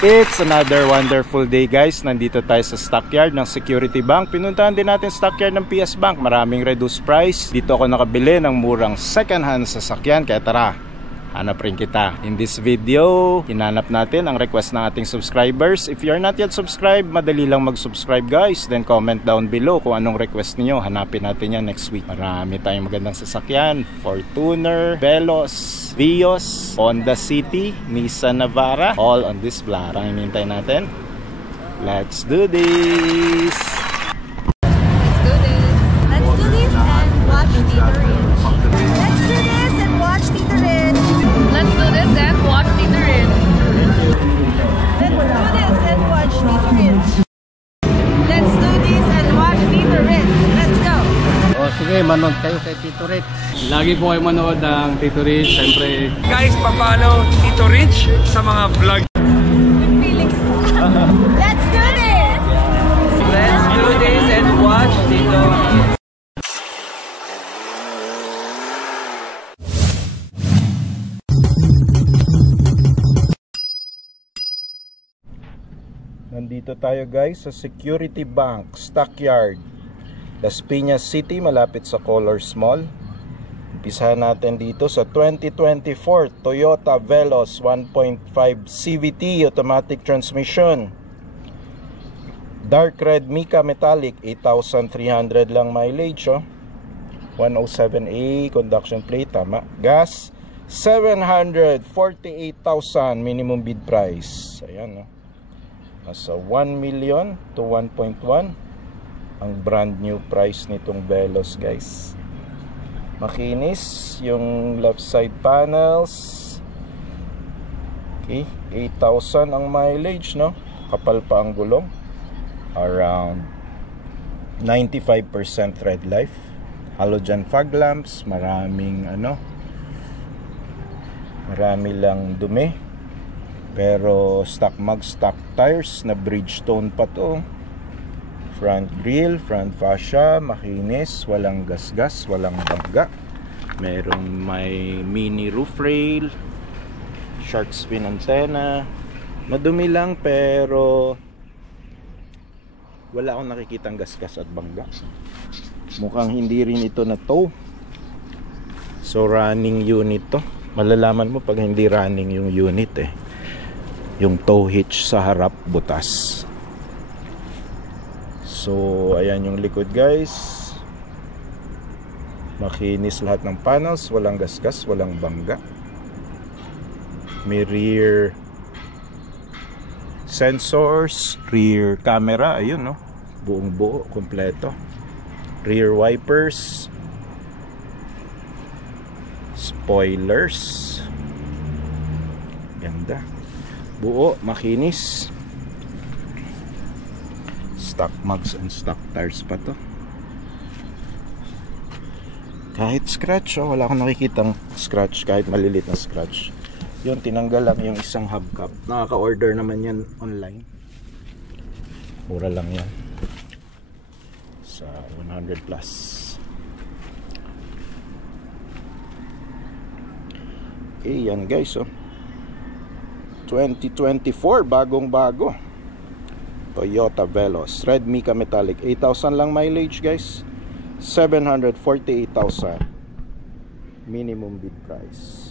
It's another wonderful day guys. Nandito tayo sa stockyard ng Security Bank. Pinuntahan din natin stockyard ng PS Bank. Maraming reduced price. Dito ako nakabili ng murang second hand sasakyan. Kaya tara, hanap rin kita. In this video, hinanap natin ang request ng ating subscribers. If you're not yet subscribed, madali lang mag-subscribe guys. Then comment down below kung anong request niyo. Hanapin natin yan next week. Marami tayong magandang sasakyan. Fortuner, Veloz, Vios, Honda City, Nissan Navara. All on this vlog. Ang hinihintay natin. Let's do this! Sige, manood kayo kay Tito Rich. Lagi po kayo manood ng Tito Rich, siyempre. Guys, pa-follow Tito Rich sa mga vlog. Let's do this! Let's do this and watch Tito. Nandito tayo guys sa Security Bank Stockyard, Las Piñas City, malapit sa Colors Mall. Umpisahan natin dito sa 2024 Toyota Veloz 1.5 CVT automatic transmission. Dark red Mica metallic, 8,300 lang mileage, 107A conduction plate, tama. Gas 748,000 minimum bid price. Ayan, nasa 1 million to 1.1 ang brand new price nitong Veloz guys. Makinis yung left side panels. Okay, 8,000 ang mileage, kapal pa ang gulong. Around 95% red life. Halogen fog lamps, marami lang dumi. Pero stock mag, stock tires na Bridgestone pa to. Front grille, front fascia, makinis, walang gasgas, walang bangga. May mini roof rail, shark fin antenna. Madumi lang pero wala akong nakikitang gasgas at bangga. Mukhang hindi rin ito na tow. So running unit to. Malalaman mo pag hindi running yung unit yung tow hitch sa harap butas. So ayan yung likod guys. Makinis lahat ng panels, walang gasgas, walang bangga. May rear sensors, rear camera, ayun buong buo, kompleto. Rear wipers, spoilers, ganda, buo, makinis. Stock mugs and stock tires pa to. Kahit scratch, wala akong nakikitang scratch, kahit malilit na scratch. Yun, tinanggal lang yung isang hubcap. Nakaka-order naman yan online. Mura lang yan. Sa 100 plus. Okay, yan guys, 2024, bagong bago. Toyota Veloz, red Mica metallic, 8,000 lang mileage guys. 748,000 minimum bid price.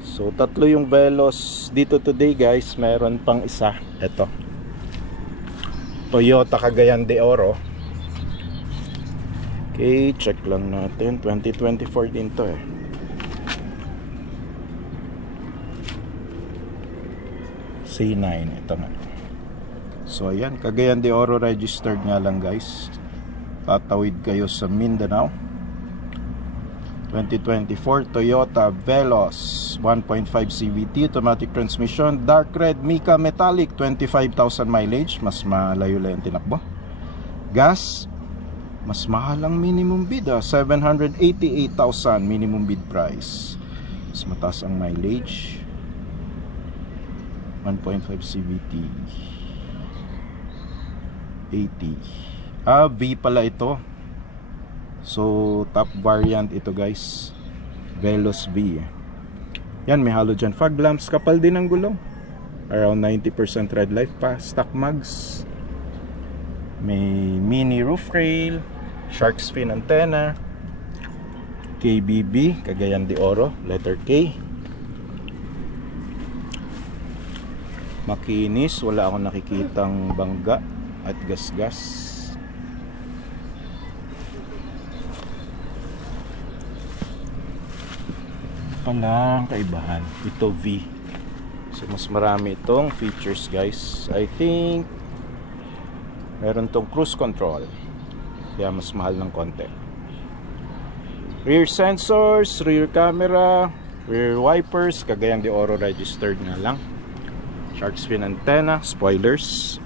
So tatlo yung Veloz dito today guys. Meron pang isa, eto, Toyota Cagayan de Oro. Okay, check lang natin. 2024 din to C9, ito nga. So ayan, Cagayan de Oro registered nga lang guys. Tatawid kayo sa Mindanao. 2024 Toyota Veloz 1.5 CVT automatic transmission, dark red Mica metallic, 25,000 mileage. Mas malayo-layo ang tinakbo. Gas, mas mahal ang minimum bid, 788,000 minimum bid price. Mas mataas ang mileage. 1.5 CVT 80. V pala ito. So top variant ito guys, Veloz V. Yan, may halogen fog lamps. Kapal din ang gulong. Around 90% red light pa. Stock mugs. May mini roof rail. Shark fin antenna. KBB, Cagayan de Oro, letter K. Makinis, wala akong nakikitang bangga at gasgas. Palang kaibahan. Ito V. So mas marami itong features, guys. I think meron tong cruise control. Kaya mas mahal ng konti. Rear sensors, rear camera, rear wipers, Cagayan de Oro registered na lang. Shark fin antenna, spoilers.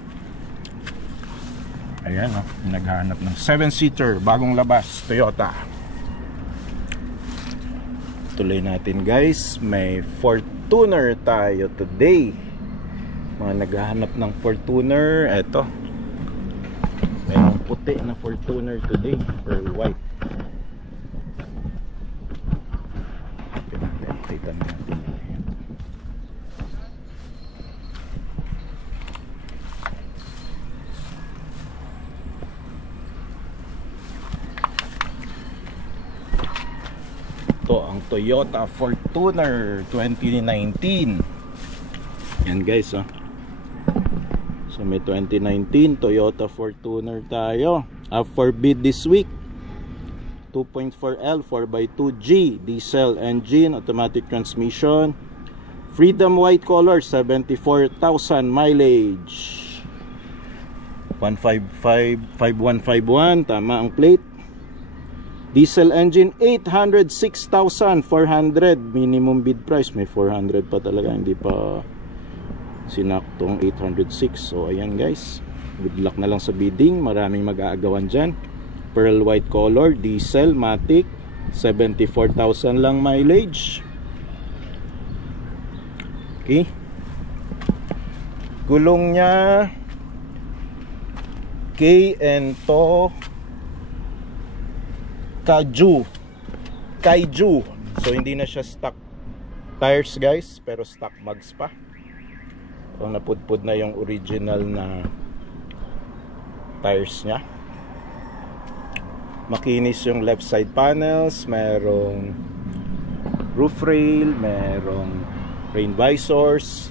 Ayan, oh, naghahanap ng 7-seater, bagong labas, Toyota. Tuloy natin, guys. May Fortuner tayo today. Mga naghahanap ng Fortuner. Eto, mayroong puti na Fortuner today, pearl white. Pinakita natin. Ito ang Toyota Fortuner 2019. Yan, guys, oh. So may 2019 Toyota Fortuner tayo. Up for bid this week. 2.4L 4x2G diesel engine, automatic transmission, Freedom white color, 74,000 mileage. 5151, tama ang plate. Diesel engine, 806,400 minimum bid price. May 400 pa talaga, hindi pa sinaktong 806. So ayan, guys, good luck na lang sa bidding. Maraming mag-aagawan dyan. Pearl white color, diesel, matic, 74,000 lang mileage. Okay, gulong nya K&TO Kaiju. So hindi na siya stock tires, guys, pero stock mugs pa. So napudpud na yung original na tires nya. Makinis yung left side panels, merong roof rail, merong rain visors,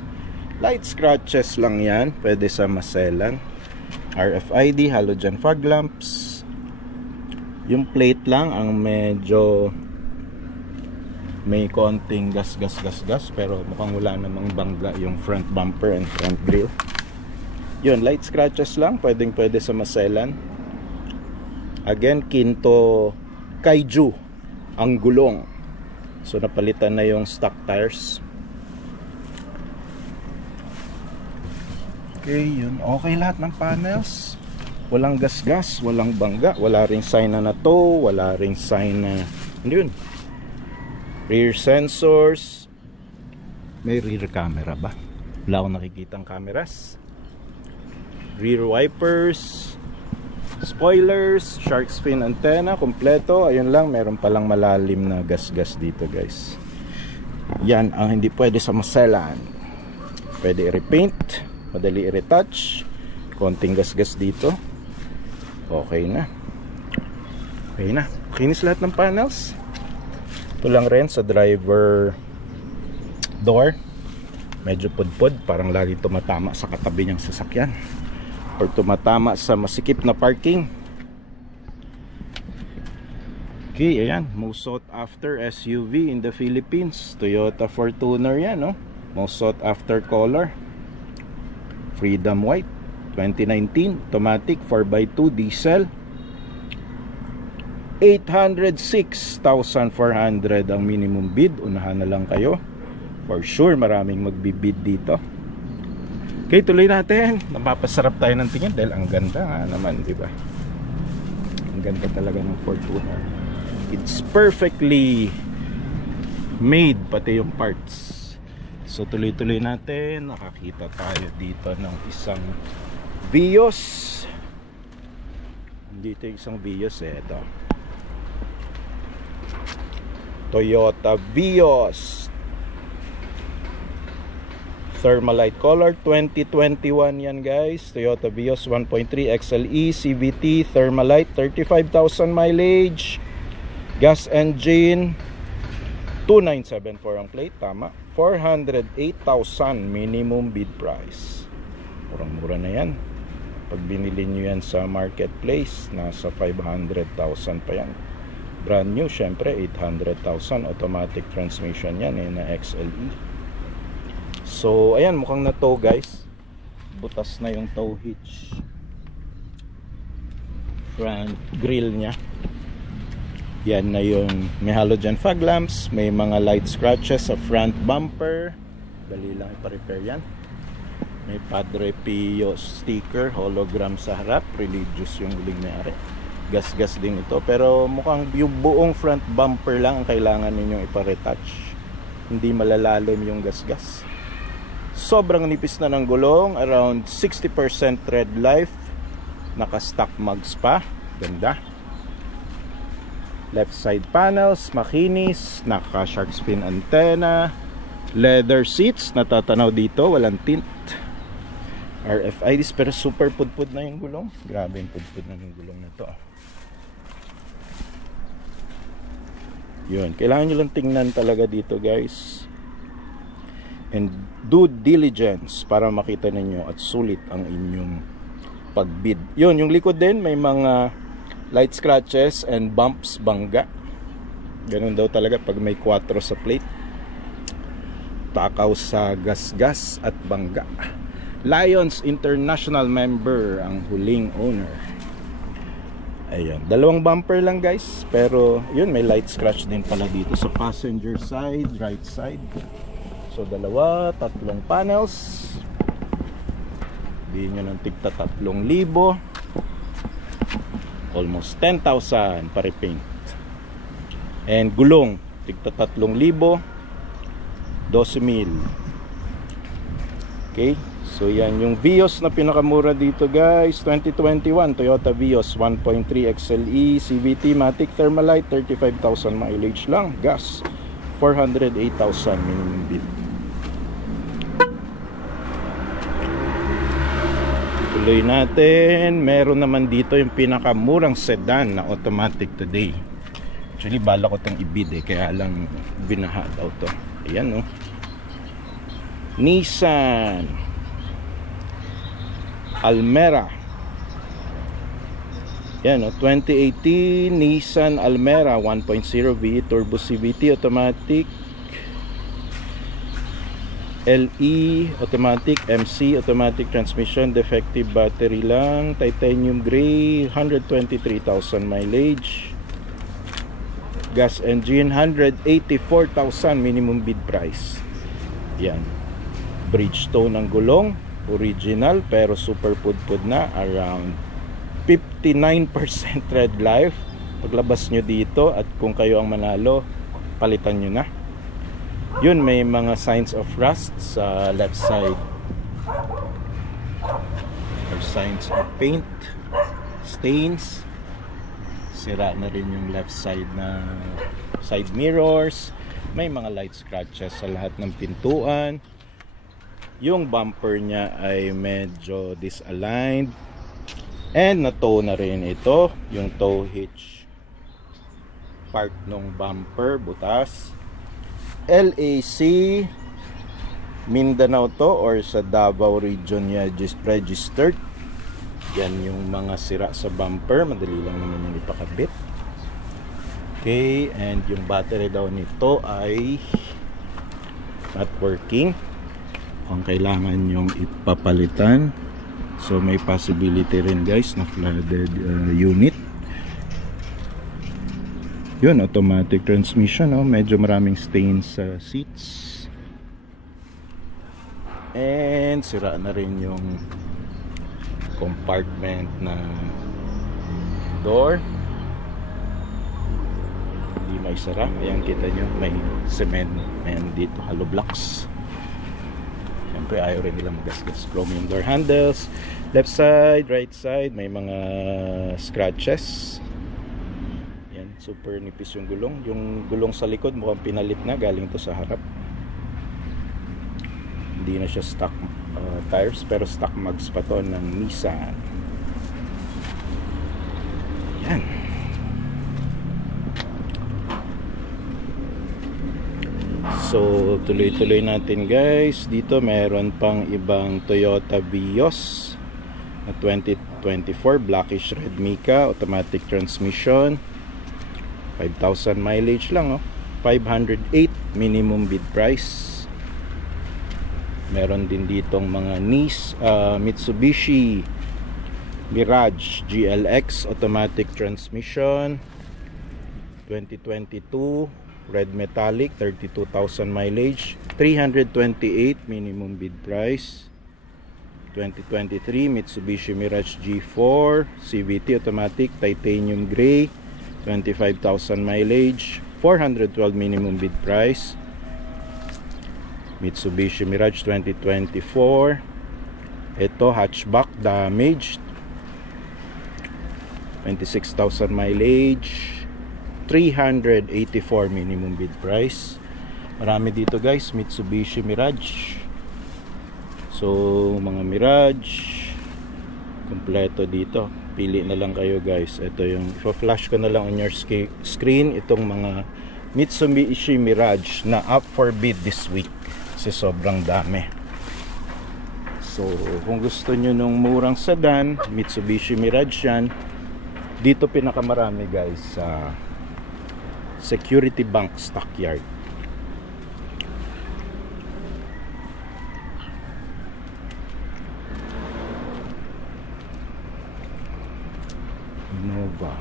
light scratches lang yan, pwede sa maselan. RFID, halogen fog lamps. Yung plate lang ang medyo may konting gas, pero mukhang wala namang bangga yung front bumper and front grille. Yun, light scratches lang, pwede sa maselan. Again, Kinto Kaiju ang gulong. So napalitan na yung stock tires. Okay, yun, okay lahat ng panels. Walang gas, walang bangga, wala ring sign na tow, wala ring sign na yun. Rear sensors. May rear camera ba? Wala akong nakikitang cameras. Rear wipers, spoilers, shark fin antenna, kompleto. Ayun lang, meron palang malalim na gas dito, guys. Yan ang hindi pwede sa maselan. Pwede i-repaint, madali i-retouch. Konting gas dito. Okay na. Kinis lahat ng panels. Ito lang rin sa driver door. Medyo pudpud, parang lagi tumatama sa katabi niyang sasakyan or tumatama sa masikip na parking. Okay, ayan, most sought after SUV in the Philippines. Toyota Fortuner yan, no? Most sought after color, Freedom white 2019, automatic 4x2 diesel, 806,400 ang minimum bid. Unahan na lang kayo. For sure maraming magbibid dito. Okay, tuloy natin. Napapasarap tayo ng tingin dahil ang ganda nga naman, di ba? Ang ganda talaga ng Fortuner. It's perfectly made, pati yung parts. So tuloy-tuloy natin. Nakakita tayo dito ng isang Vios. Dito yung isang Vios, ito Toyota Vios Thermalite color. 2021 yan guys. Toyota Vios 1.3 XLE CVT Thermalite, 35,000 mileage. Gas engine. 2974 ang plate, tama. 408,000 minimum bid price. Murang-mura na yan. Pag binili nyo yan sa marketplace, nasa 500,000 pa yan. Brand new, syempre 800,000. Automatic transmission yan na XLE. So ayan, mukhang na tow guys. Butas na yung tow hitch. Front grill nya. Yan na yung may halogen fog lamps. May mga light scratches sa front bumper. Dali lang ipa-repair yan. May Padre Pio sticker, hologram sa harap. Religious yung huling may-ari. Gas-gas din ito, pero mukhang yung buong front bumper lang ang kailangan ninyong ipa-retouch. Hindi malalalim yung gas-gas. Sobrang nipis na ng gulong, around 60% tread life. Naka-stock mugs pa, ganda. Left side panels, makinis, naka-shark fin antenna, leather seats, natatanaw dito, walang tint. RFIDs, pero super pudpud na yung gulong. Grabe yung pudpud na yung gulong na to. Yun, kailangan nyo lang tingnan talaga dito guys, and do diligence para makita ninyo at sulit ang inyong pagbid. Yun, yung likod din may mga light scratches and bumps, bangga. Ganun daw talaga pag may 4 sa plate. Takaw sa gas-gas at bangga. Lions International member ang huling owner. Ayan, dalawang bumper lang guys, pero yun, may light scratch din pala dito sa passenger side, right side. So dalawa, tatlong panels. Bigyan nyo ng tigta 3,000. Almost 10,000 para paint. And gulong, tigta 3,000, 12,000. Okay. So yan yung Vios na pinakamura dito guys. 2021 Toyota Vios 1.3 XLE CVT Matic Thermalite, 35,000 mileage lang. Gas 408,000 minimum bid. Tuloy natin. Meron naman dito yung pinakamurang sedan na automatic today. Actually bala ko itong ibid kaya lang binaha daw to. Ayan Nissan Almera. Yan 2018 Nissan Almera 1.0 V turbo CVT automatic, LE automatic, MC automatic transmission, defective battery lang, titanium gray, 123,000 mileage. Gas engine, 184,000 minimum bid price. Yan. Bridgestone ang gulong, original pero super pudpud na, around 59% tread life. Paglabas nyo dito at kung kayo ang manalo, palitan nyo na. Yun, may mga signs of rust sa left side. Or signs of paint, stains. Sira na rin yung left side na side mirrors. May mga light scratches sa lahat ng pintuan. Yung bumper niya ay medyo disaligned. And na-tow na rin ito. Yung tow hitch part ng bumper, butas. LAC Mindanao to, or sa Davao region niya registered. Yan yung mga sira sa bumper. Madali lang naman yung ipakabit. Okay, and yung battery daw nito ay not working. Ang kailangan yung ipapalitan. So may possibility rin guys na flooded unit. Yun, automatic transmission, medyo maraming stains sa seats. And sira na rin yung compartment na door. Hindi may sara. Ayan, kita nyo, may cement and dito hollow blocks. Siyempre ayaw rin nila magasgas. Chromium door handles, left side, right side, may mga scratches. Yan, super nipis yung gulong. Yung gulong sa likod mukhang pinalit na, galing to sa harap. Hindi na siya stock tires, pero stock mags pa to ng Nissan. Yan. So tuloy-tuloy natin guys. Dito meron pang ibang Toyota Vios na 2024 blackish red mica, automatic transmission, 5,000 mileage lang, oh. 508 minimum bid price. Meron din ditong mga Mitsubishi Mirage GLX automatic transmission, 2022 red metallic, 32,000 mileage, 328 minimum bid price. 2023 Mitsubishi Mirage G4 CVT automatic titanium gray, 25,000 mileage, 412 minimum bid price. Mitsubishi Mirage 2024, ito hatchback damaged, 26,000 mileage, 384 minimum bid price. Marami dito guys, Mitsubishi Mirage. So mga Mirage kompleto dito, pili na lang kayo guys. Ito yung flash ko na lang on your screen, itong mga Mitsubishi Mirage na up for bid this week kasi sobrang dami. So kung gusto nyo nung murang sedan, Mitsubishi Mirage yan. Dito pinakamarami guys sa Security Bank Stockyard. Innova.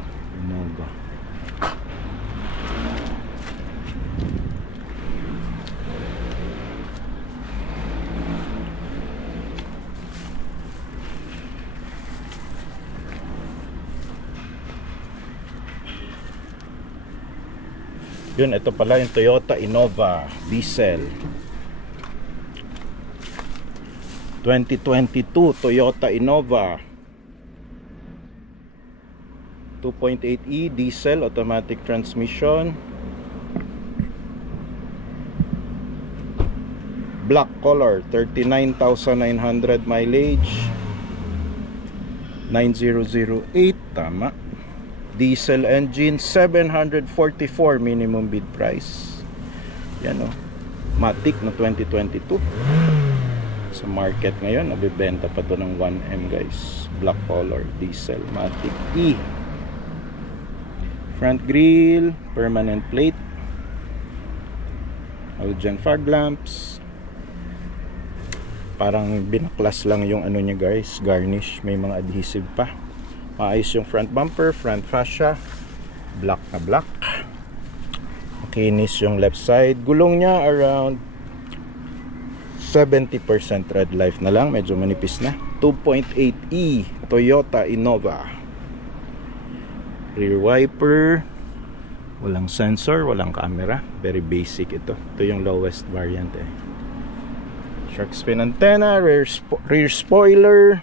Yun, ito pala yung Toyota Innova diesel 2022 Toyota Innova 2.8e diesel automatic transmission, black color, 39,900 mileage, 9008, tama. Diesel engine, 744 minimum bid price. Yan o, Matic na 2022. Sa market ngayon nabibenta pa to ng 1M guys. Black color, diesel, Matic E. Front grille, permanent plate, halogen fog lamps. Parang binaklas lang yung ano niya guys, garnish, may mga adhesive pa. Maayos yung front bumper, front fascia, black na black. Makinis yung left side. Gulong niya around 70% red life na lang, medyo manipis na. 2.8e Toyota Innova. Rear wiper, walang sensor, walang camera, very basic ito. Ito yung lowest variant eh. Shark fin antenna, rear spoiler,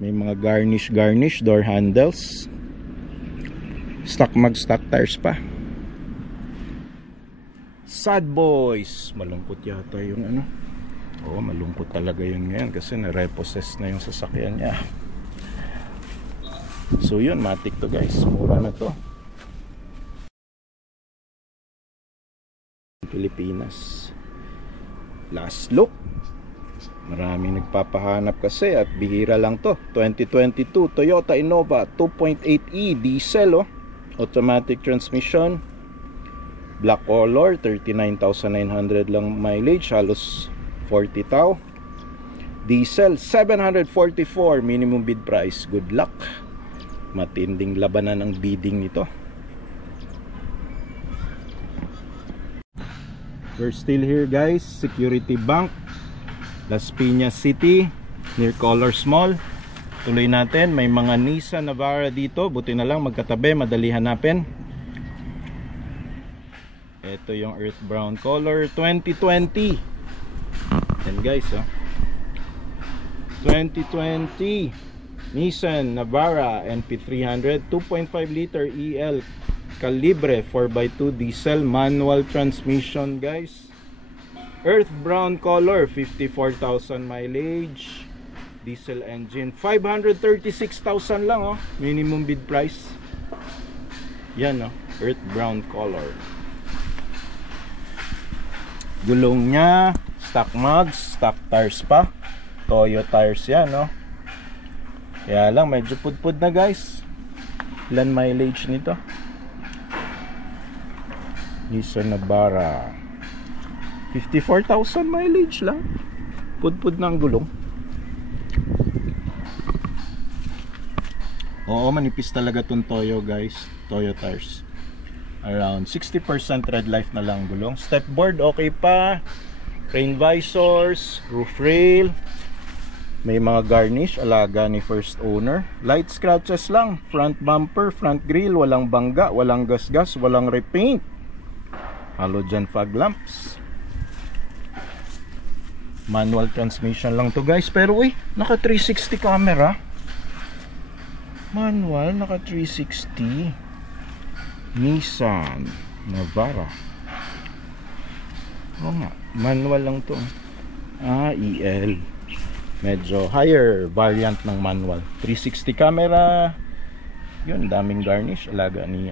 may mga garnish door handles, stock tires pa. Sad boys, malungkot yata yung ano. Oo, malungkot talaga yun ngayon kasi na-repossess na yung sasakyan niya. So yun, Matic to guys, mura na to. Pilipinas. Last look, maraming nagpapahanap kasi at bihira lang to. 2022 Toyota Innova 2.8e diesel, oh. Automatic transmission, black color, 39,900 lang mileage, halos 40 tao. Diesel 744 minimum bid price. Good luck, matinding labanan ang bidding nito. We're still here guys, Security Bank, Las Piñas City, near Colors Mall. Tuloy natin, may mga Nissan Navara dito, buti na lang magkatabi, madali hanapin. Ito yung earth brown color, 2020. Yan guys, oh. 2020 Nissan Navara NP300 2.5 liter EL Calibre 4x2 diesel manual transmission guys. Earth brown color, 54,000 mileage. Diesel engine, 536,000 lang oh. Minimum bid price. Yan oh, earth brown color. Gulong niya, stock mugs, stock tires pa. Toyo tires yan oh. Kaya lang medyo pudpud na guys. Ilan mileage nito? Nissan Navara, 54,000 mileage lang. Pudpud ng gulong. Oo, manipis talaga tong Toyo guys. Toyo tires. Around 60% red life na lang gulong. Step board okay pa. Rain visors, roof rail. May mga garnish, alaga ni first owner. Light scratches lang. Front bumper, front grille, walang bangga, walang gasgas, walang repaint. Halogen fog lamps. Manual transmission lang to guys. Pero uy, naka 360 camera. Manual, naka 360. Nissan Navara. Oo nga, manual lang to. EL. Medyo higher variant ng manual. 360 camera. Yun, daming garnish. Alaga ni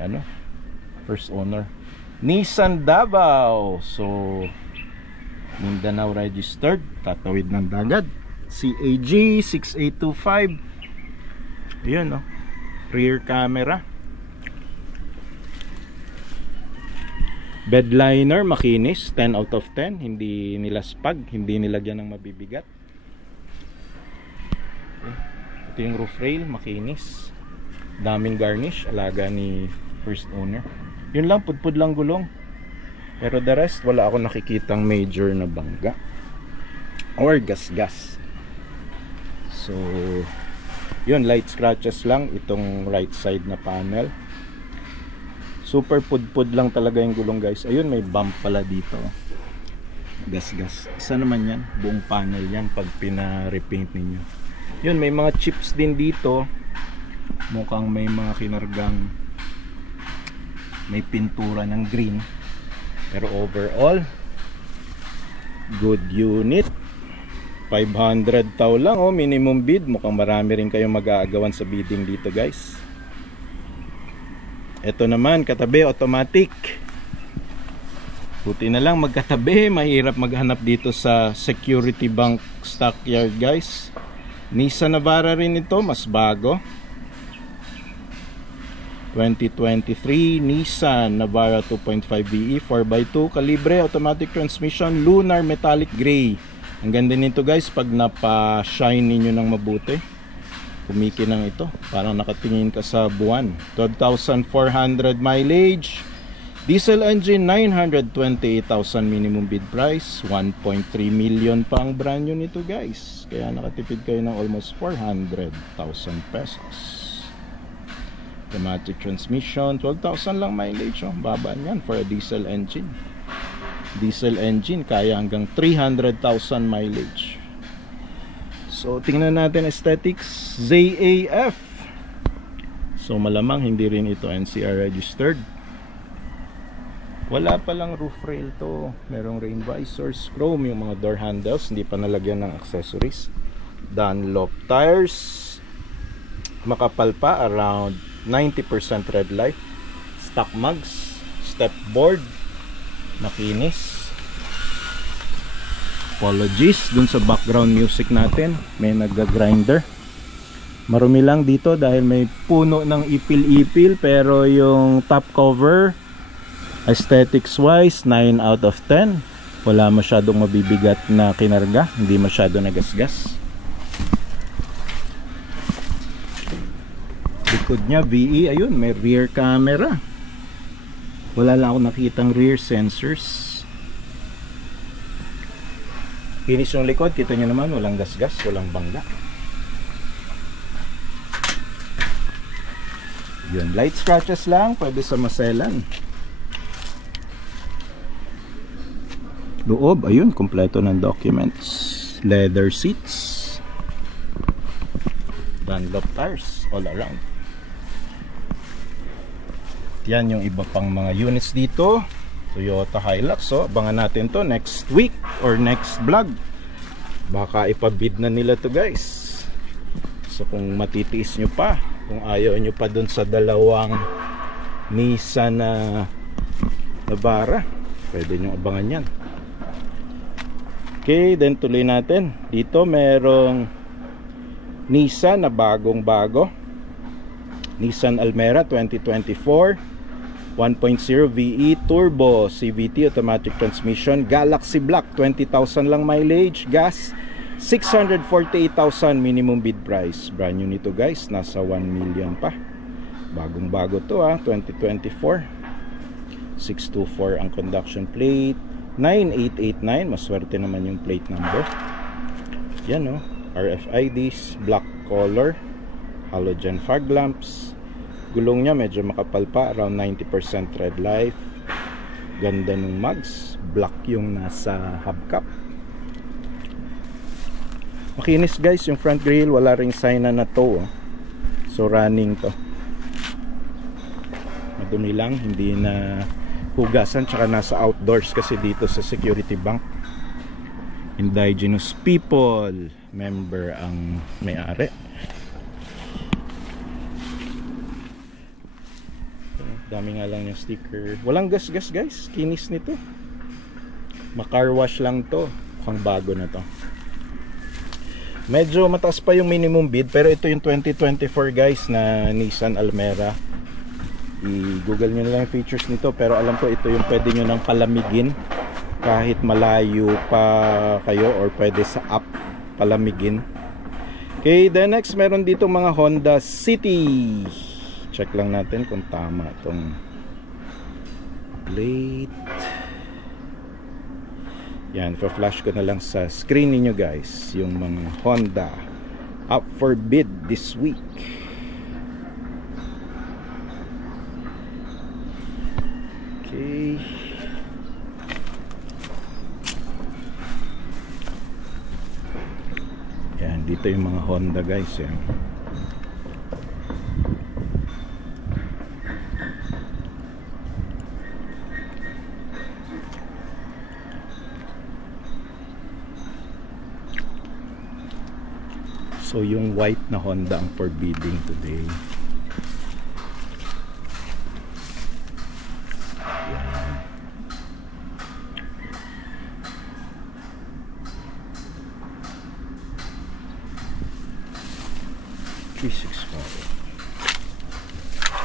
first owner. Nissan Davao. So Mindanao registered. Tatawid ng dagat. CAG 6825. Yun rear camera. Bed liner makinis, 10 out of 10. Hindi nilaspag, hindi nilagyan ng mabibigat. Ito yung roof rail, makinis. Daming garnish, alaga ni first owner. Yun lang, pudpud lang gulong. Pero the rest, wala ako nakikitang major na bangga or gas-gas. So yun, light scratches lang itong right side na panel. Super pudpud lang talaga yung gulong guys. Ayun, may bump pala dito. Gas-gas. Isa naman yan, buong panel yan pag pina-repaint ninyo. Yun, may mga chips din dito. Mukhang may mga kinargang, may pintura ng green. Pero overall, good unit. 500 tao lang minimum bid. Mukhang marami rin kayong mag-aagawan sa bidding dito guys. Ito naman, katabi, automatic. Buti na lang magkatabi. Mahirap maghanap dito sa Security Bank Stockyard guys. Nissan Navara rin ito, mas bago. 2023 Nissan Navara 2.5 VE 4x2 kalibre, automatic transmission, lunar metallic gray. Ang ganda nito guys pag napa-shine ninyo ng mabuti. Kumikinang ito, parang nakatingin ka sa buwan. 12,400 mileage. Diesel engine, 928,000 minimum bid price. 1.3 million pa ang brand new nito guys. Kaya nakatipid kayo ng almost 400,000 pesos. Automatic transmission, 12,000 lang mileage. Baba niyan for a diesel engine. Diesel engine kaya hanggang 300,000 mileage. So tingnan natin aesthetics. ZAF. So malamang hindi rin ito NCR registered. Wala pa lang roof rail to. Merong rain visors, chrome yung mga door handles, hindi pa nalagyan ng accessories. Dunlop tires. Makapal pa, around 90% red life. Stock mugs, step board, makinis. Apologies dun sa background music natin, may nagga-grinder. Marumi lang dito dahil may puno ng ipil-ipil, pero yung top cover aesthetics wise 9 out of 10. Wala masyadong mabibigat na kinarga, hindi masyado nagasgas. Likod nya VE, ayun, may rear camera. Wala lang ako nakitang rear sensors. Finish yung likod, kita nyo naman, walang gasgas, walang bangga. Yun, light scratches lang, pwede sa maselan. Loob, ayun, kompleto ng documents. Leather seats. Dunlop tires all around. Yan yung iba pang mga units dito. Toyota Hilux. So abangan natin to next week or next vlog. Baka ipabid na nila to guys. So kung matitiis nyo pa, kung ayaw nyo pa dun sa dalawang Nissan Navara, pwede nyo abangan yan. Okay, then tuloy natin. Dito merong Nissan na bagong bago, Nissan Almera 2024 1.0 VE Turbo CVT automatic transmission, Galaxy Black, 20,000 lang mileage, gas 648,000 minimum bid price. Brand new nito guys, nasa 1 million pa. Bagong bago to 2024. 624 ang conduction plate, 9889, maswerte naman yung plate number. Yan RFIDs, black color, halogen fog lamps. Gulong niya medyo makapal pa, around 90% red life. Ganda ng mugs, black yung nasa hubcap. Makinis guys yung front grille, wala ring sign na to. So running to. Madumi lang, hindi na hugasan, tsaka nasa outdoors kasi dito sa Security Bank. Indigenous people member ang may-ari. Dami nga lang yung sticker. Walang gas-gas guys, kinis nito. Macar wash lang to. Mukhang bago na to. Medyo mataas pa yung minimum bid, pero ito yung 2024 guys na Nissan Almera. I-google nyo lang yung features nito, pero alam ko ito yung pwede nyo nang palamigin kahit malayo pa kayo, or pwede sa app palamigin. Okay, then next meron dito mga Honda City. Check lang natin kung tama itong plate. Yan, pa-flash ko na lang sa screen niyo guys yung mga Honda up for bid this week. Okay. Yan, dito yung mga Honda guys yan. So yung white na Honda ang forbidding today. Yan.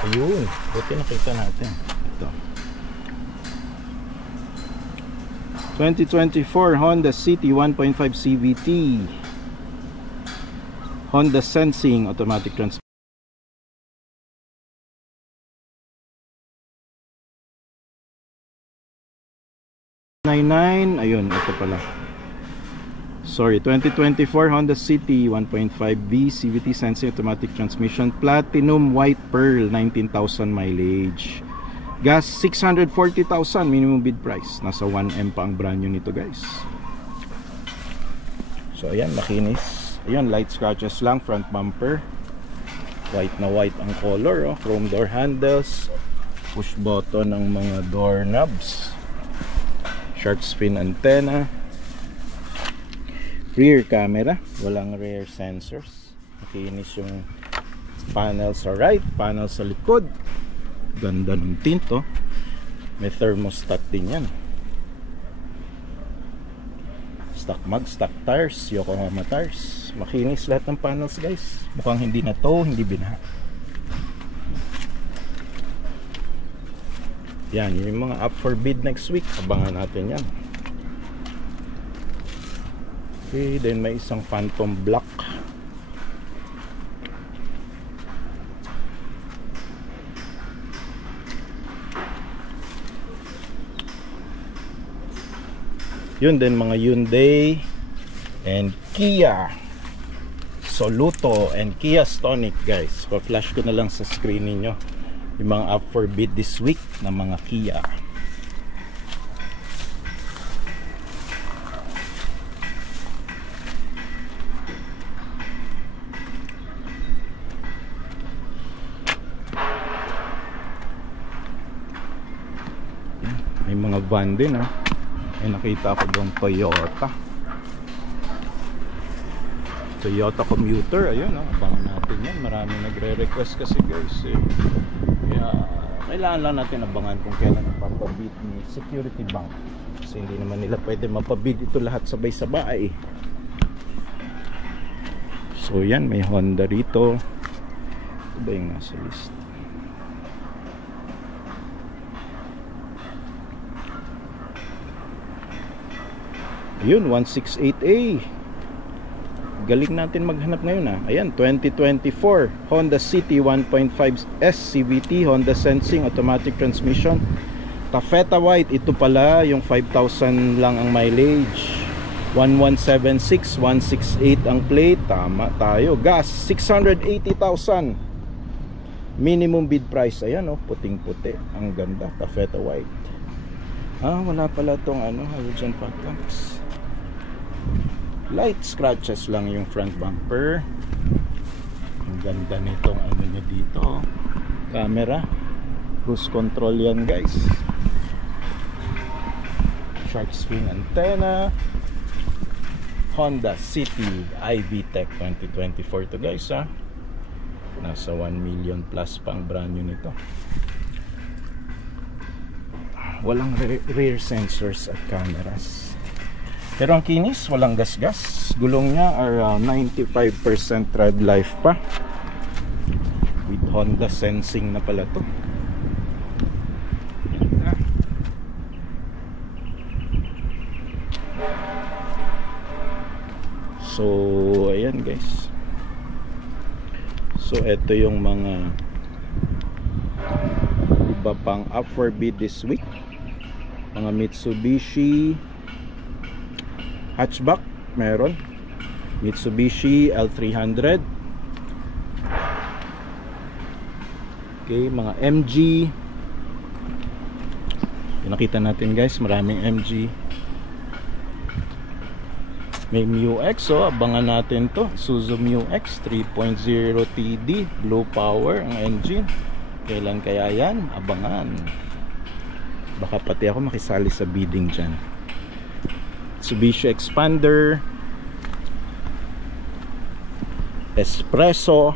Ayun, buti nakita natin. Ito 2024 Honda City 1.5 CVT, Honda Sensing automatic transmission. Ayun, ito pala. Sorry, 2024 Honda City 1.5V CVT Sensing automatic transmission, Platinum White Pearl, 19,000 mileage, gas 640,000 minimum bid price. Nasa 1M pa ang brand new nito guys. So ayan, makinis. Ayun, light scratches lang, front bumper. White na white ang color, chrome door handles, push button ang mga door knobs, shark fin antenna, rear camera, walang rear sensors. Makinis yung panel sa right, panel sa likod. Ganda ng tint, may thermostat din yan. Stock mag, stock tires, Yokohama tires. Makinis lahat ng panels guys. Mukhang hindi na to, hindi binaha. Yan, yung mga up for bid next week. Abangan natin yan. Okay, then may isang Phantom Black. Yun din mga Hyundai and Kia Soluto and Kia Stonic guys. Pa-flash ko na lang sa screen niyo yung mga up for bid this week na mga Kia. May mga mga van din ha. Ay nakita ko doon Toyota Commuter, ayun abangan natin yan. Marami nagre-request kasi guys kaya kailangan lang natin abangan kung kailan napapabid ni Security Bank kasi hindi naman nila pwede mapabid ito lahat sabay-sabay. So yan, may Honda rito. Ito ba yung nasa list? Yun, 168A. Galing natin maghanap ngayon Ayan, 2024 Honda City 1.5 S CVT, Honda Sensing, automatic transmission, taffeta white. Ito pala yung 5,000 lang ang mileage. 1176, 168 ang plate. Tama tayo. Gas 680,000. Minimum bid price. Ayan puting puti. Ang ganda, taffeta white. Wala pala tong halogen fog lamps. Light scratches lang yung front bumper. Ang ganda nitong niya dito. Camera, cruise control yan guys. Shark fin antenna. Honda City iVTEC 2024 to guys Nasa 1 million plus pang brand new nito. Walang rear sensors at cameras. Pero ang kinis, walang gasgas. Gulong niya around 95% tread life pa. With Honda Sensing na pala to. So, ayan guys. So, ito yung mga iba pang up for bid this week. Mga Mitsubishi hatchback meron, Mitsubishi L300. Okay, mga MG. Nakita natin guys, maraming MG. May MU-X abangan natin to. Isuzu MU-X 3.0 TD, blue power ang engine. Kailan kaya yan? Abangan. Baka pati ako makisali sa bidding dyan. Mitsubishi Expander, Espresso,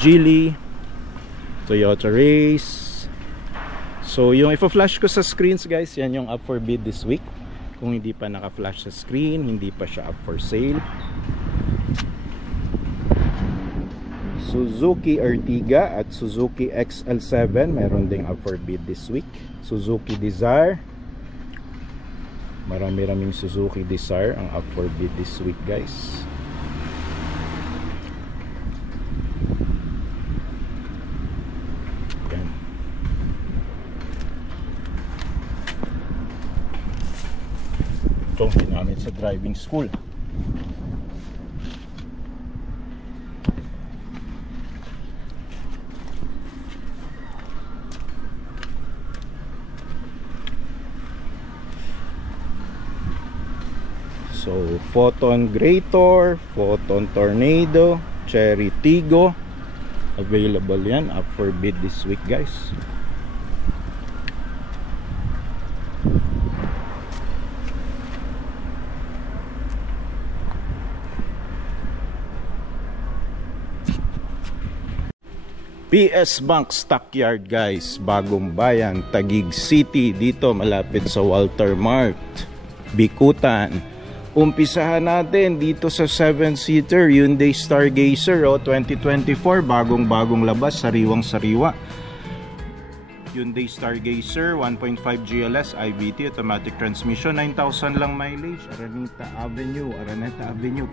Geely, Toyota Race. So yung ipa-flash ko sa screens guys, yan yung up for bid this week. Kung hindi pa naka-flash sa screen, hindi pa siya up for sale. Suzuki Ertiga at Suzuki XL7 meron ding up for bid this week. Suzuki Desire, marami-raming Suzuki Desire ang up for bid this week guys. Yan. Itong ginamit sa driving school. So, Photon Greator, Photon Tornado, Cherry Tigo, available yan, up for bid this week guys. PS Bank Stockyard guys, Bagong Bayan, Taguig City, dito malapit sa Walter Mart, Bikutan. Umpisahan natin dito sa 7-seater Hyundai Stargazer 2024, bagong labas, sariwang-sariwa. Hyundai Stargazer 1.5 GLS IVT, automatic transmission, 9,000 lang mileage. Araneta Avenue,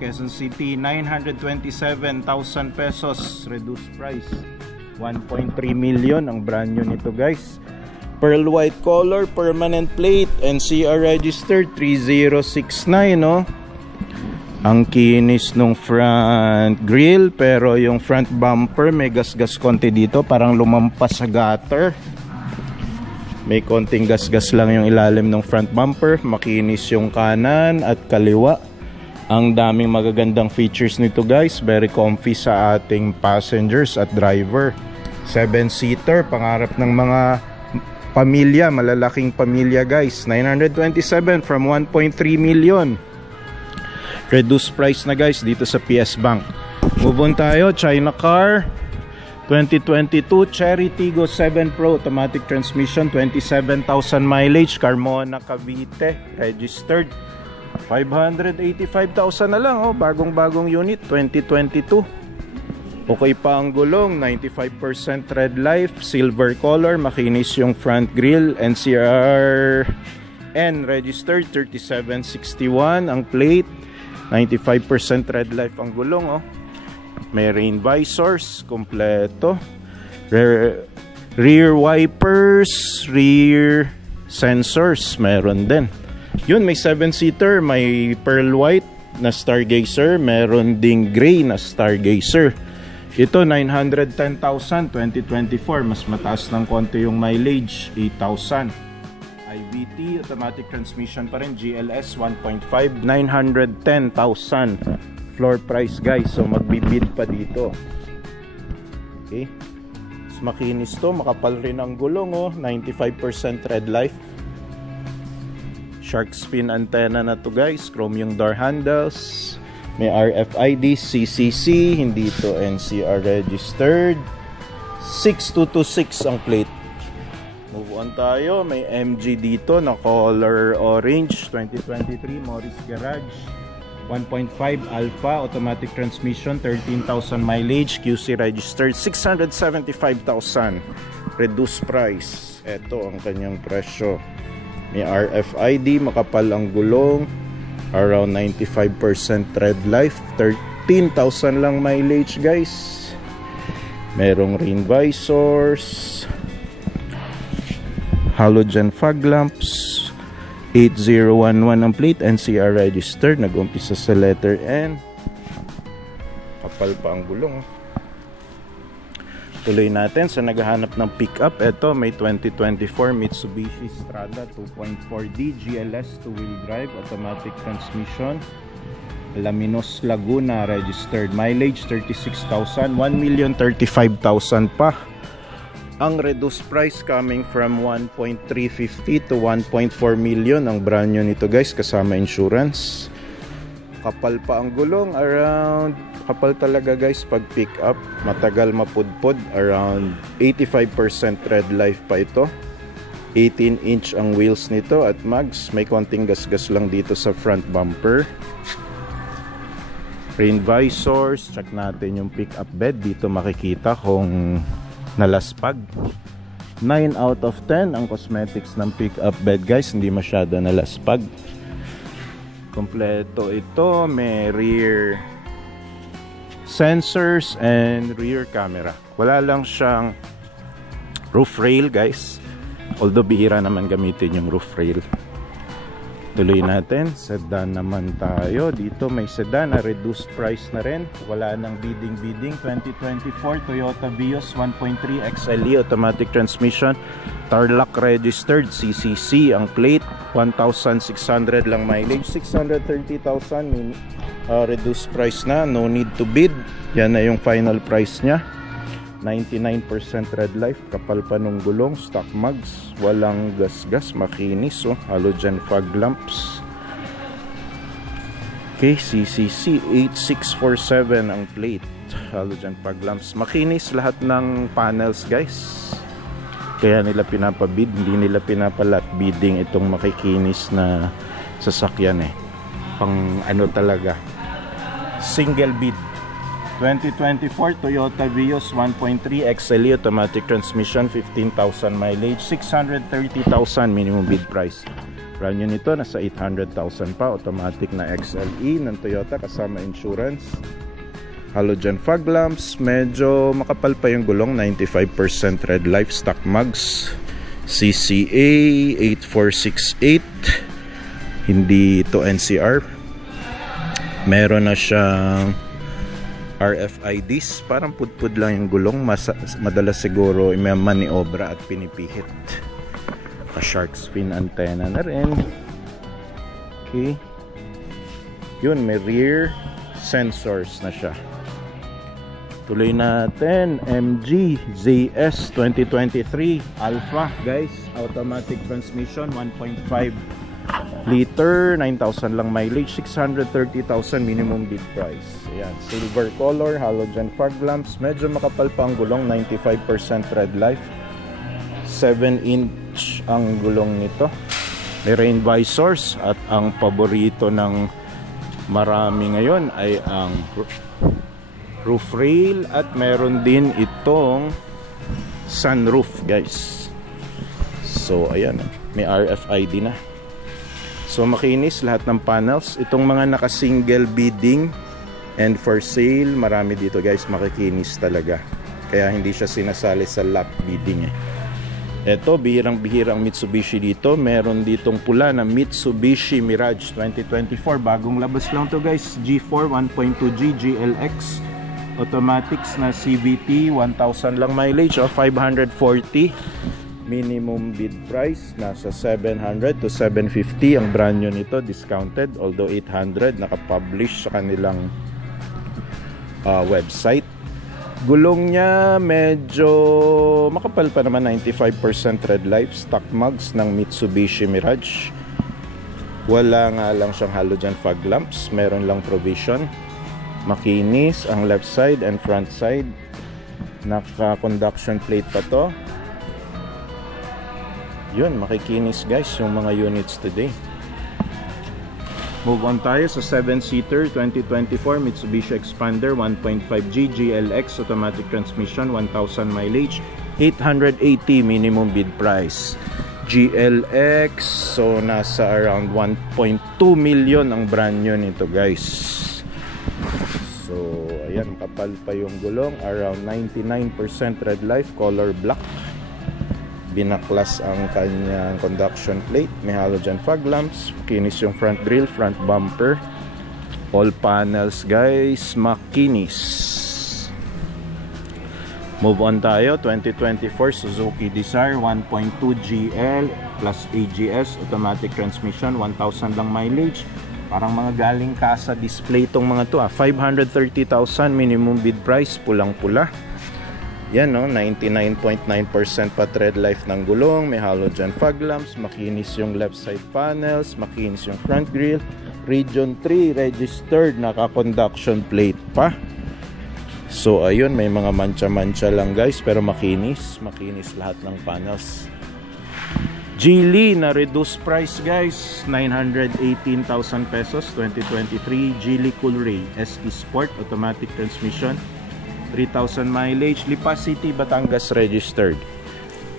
Quezon City, 927,000 pesos reduced price. 1.3 million ang brand new nito guys. Pearl white color, permanent plate, NCR registered 3069 Ang kinis nung front grille, pero yung front bumper may gas-gas konti dito, parang lumampas sa gutter. May konting gas-gas lang yung ilalim ng front bumper. Makinis yung kanan at kaliwa. Ang daming magagandang features nito guys, very comfy sa ating passengers at driver. 7-seater, pangarap ng mga pamilya, malalaking pamilya guys. 927 from 1.3 million. Reduced price na guys dito sa PS Bank. Move on tayo, China car 2022 Cherry Tiggo 7 Pro automatic transmission, 27,000 mileage, Carmona, Cavite, registered. 585,000 na lang, oh, bagong-bagong unit, 2022. Okay pa ang gulong, 95% red life, silver color, makinis yung front grille, NCR N registered, 3761 ang plate, 95% red life ang gulong, oh. May rain visors, kompleto. Rear wipers, rear sensors, meron din. Yun, may 7-seater, may pearl white na Stargazer, meron ding gray na Stargazer. Ito 910,000 2024, mas mataas ng konti yung mileage, 8,000. IVT automatic transmission pa rin, GLS 1.5, 910,000 floor price guys, so magbibid pa dito. Okay, mas makinis to, makapal rin ang gulong, oh, 95% red life. Shark fin antenna na to guys, chrome yung door handles, may RFID, CCC, hindi to NCR registered, 6226 ang plate. Move on tayo, may MG dito na color orange, 2023 Morris Garage, 1.5 Alpha automatic transmission, 13,000 mileage, QC registered, 675,000 reduced price. Ito ang kanyang presyo. May RFID, makapal ang gulong, around 95% red life, 13,000 lang mileage guys. Merong rain visors, halogen fog lamps, 8011 ang plate, NCR registered, nag-umpisa sa letter N, kapal pa ang gulong. Tuloy natin sa naghahanap ng pickup. Ito may 2024 Mitsubishi Strada 2.4D GLS 2-wheel drive automatic transmission, Alaminos, Laguna registered, mileage 36,000, 1,035,000 pa ang reduced price, coming from 1.350 to 1.4 million ang brand new nito guys, kasama insurance. Kapal pa ang gulong, around, kapal talaga guys pag pick up, matagal mapudpod, around 85% red life pa ito. 18-inch ang wheels nito at mags, may konting gasgas lang dito sa front bumper. Rain visors, check natin yung pick up bed, dito makikita kung nalaspag. 9 out of 10 ang cosmetics ng pick up bed guys, hindi masyado nalaspag. Kompleto ito, may rear sensors and rear camera. Wala lang siyang roof rail guys, although bihira naman gamitin yung roof rail. Tuloy natin, sedan naman tayo. Dito may sedan na reduced price na rin, wala nang bidding. 2024 Toyota Vios 1.3 XLE automatic transmission, Tarlac registered, CCC ang plate, 1,600 lang mileage, 630,000 reduced price na, no need to bid. Yan na yung final price nya. 99% red life, kapal pa nung gulong, stock mags, walang gasgas, makinis, oh, halogen fog lamps. Okay, CCC 8647 ang plate, halogen fog lamps, makinis lahat ng panels guys, kaya nila pinapabid, hindi nila pinapalat bidding itong makikinis na sasakyan eh, pang ano talaga, single bid. 2024 Toyota Vios 1.3 XLE automatic transmission, 15,000 mileage, 630,000 minimum bid price. Brand new nito, nasa 800,000 pa, automatic na XLE ng Toyota kasama insurance. Halogen fog lamps, medyo makapal pa yung gulong, 95% red life, stock mags, CCA 8468, hindi ito NCR. Meron na siyang RFIDs, parang pudpud lang yung gulong, madalas siguro may maniobra at pinipihit. Shark fin antenna na rin. Okay, yun, may rear sensors na siya. Tuloy natin, MG ZS 2023 Alpha guys, automatic transmission, 1.5 liter, 9,000 lang mileage, 630,000 minimum bid price. Ayan, silver color, halogen fog lamps, medyo makapal pa ang gulong, 95% tread life, 7-inch ang gulong nito. May rain visors at ang paborito ng marami ngayon ay ang roof rail at meron din itong sunroof guys. So ayan, may RFID na. So makinis lahat ng panels. Itong mga naka single bidding and for sale, marami dito guys, makikinis talaga. Kaya hindi siya sinasali sa lot bidding eh. Ito, bihirang-bihirang Mitsubishi dito. Meron ditong pula na Mitsubishi Mirage 2024. Bagong labas lang to guys. G4 1.2G GLX. Automatics na CVT, 1,000 lang mileage o 540. Minimum bid price nasa 700 to 750 ang brand new nito, discounted, although 800 nakapublish sa kanilang website. Gulong niya medyo makapal pa naman, 95% tread life, stock mugs ng Mitsubishi Mirage. Wala nga lang siyang halogen fog lamps, meron lang provision. Makinis ang left side and front side, naka conduction plate pa to. Yun, makikinis guys yung mga units today. Move on tayo sa 7-seater 2024 Mitsubishi Expander 1.5G GLX automatic transmission, 1,000 mileage, 880 minimum bid price. GLX, so nasa around 1.2 million ang brand new nito guys. So ayan, kapal pa yung gulong, around 99% red life, color black. Binaklas ang kanyang conduction plate, may halogen fog lamps, makinis yung front grille, front bumper, all panels guys, makinis. Move on tayo, 2024 Suzuki Dzire 1.2 GL plus AGS automatic transmission, 1,000 lang mileage. Parang mga galing kasa display itong mga to 530,000 minimum bid price, pulang pula. Yan no, 99.9% pa tread life ng gulong, may halogen fog lamps, makinis yung left side panels, makinis yung front grille, region 3 registered, naka conduction plate pa. So ayun, may mga mancha-mancha lang guys, pero makinis lahat ng panels. Geely na reduced price guys, 918,000 pesos 2023 Geely Coolray SE Sport automatic transmission, 3,000 mileage, Lipa City, Batangas registered.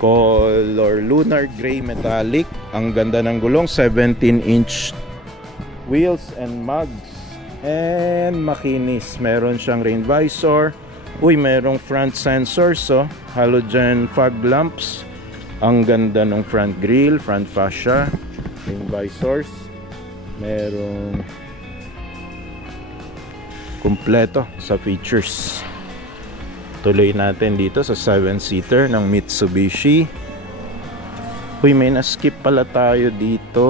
Color lunar gray metallic, ang ganda ng gulong, 17-inch wheels and mugs, and makinis. Meron siyang rain visor, merong front sensors, so halogen fog lamps. Ang ganda ng front grille, front fascia, rain visors, merong kumpleto sa features. Tuloy natin dito sa 7-seater ng Mitsubishi. May na-skip pala tayo dito.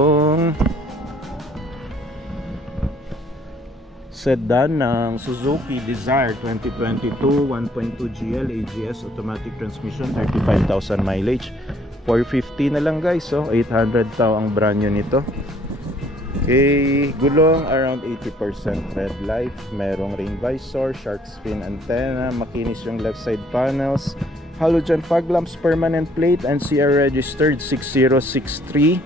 Sedan ng Suzuki Dzire 2022 1.2 GL AGS automatic transmission, 35,000 mileage, 450 na lang guys. So 800 tao ang brand new nito. Okay, gulong around 80% red life, merong rain visor, shark's fin antenna, makinis yung left side panels, halogen fog lamps, permanent plate, NCR registered 6063.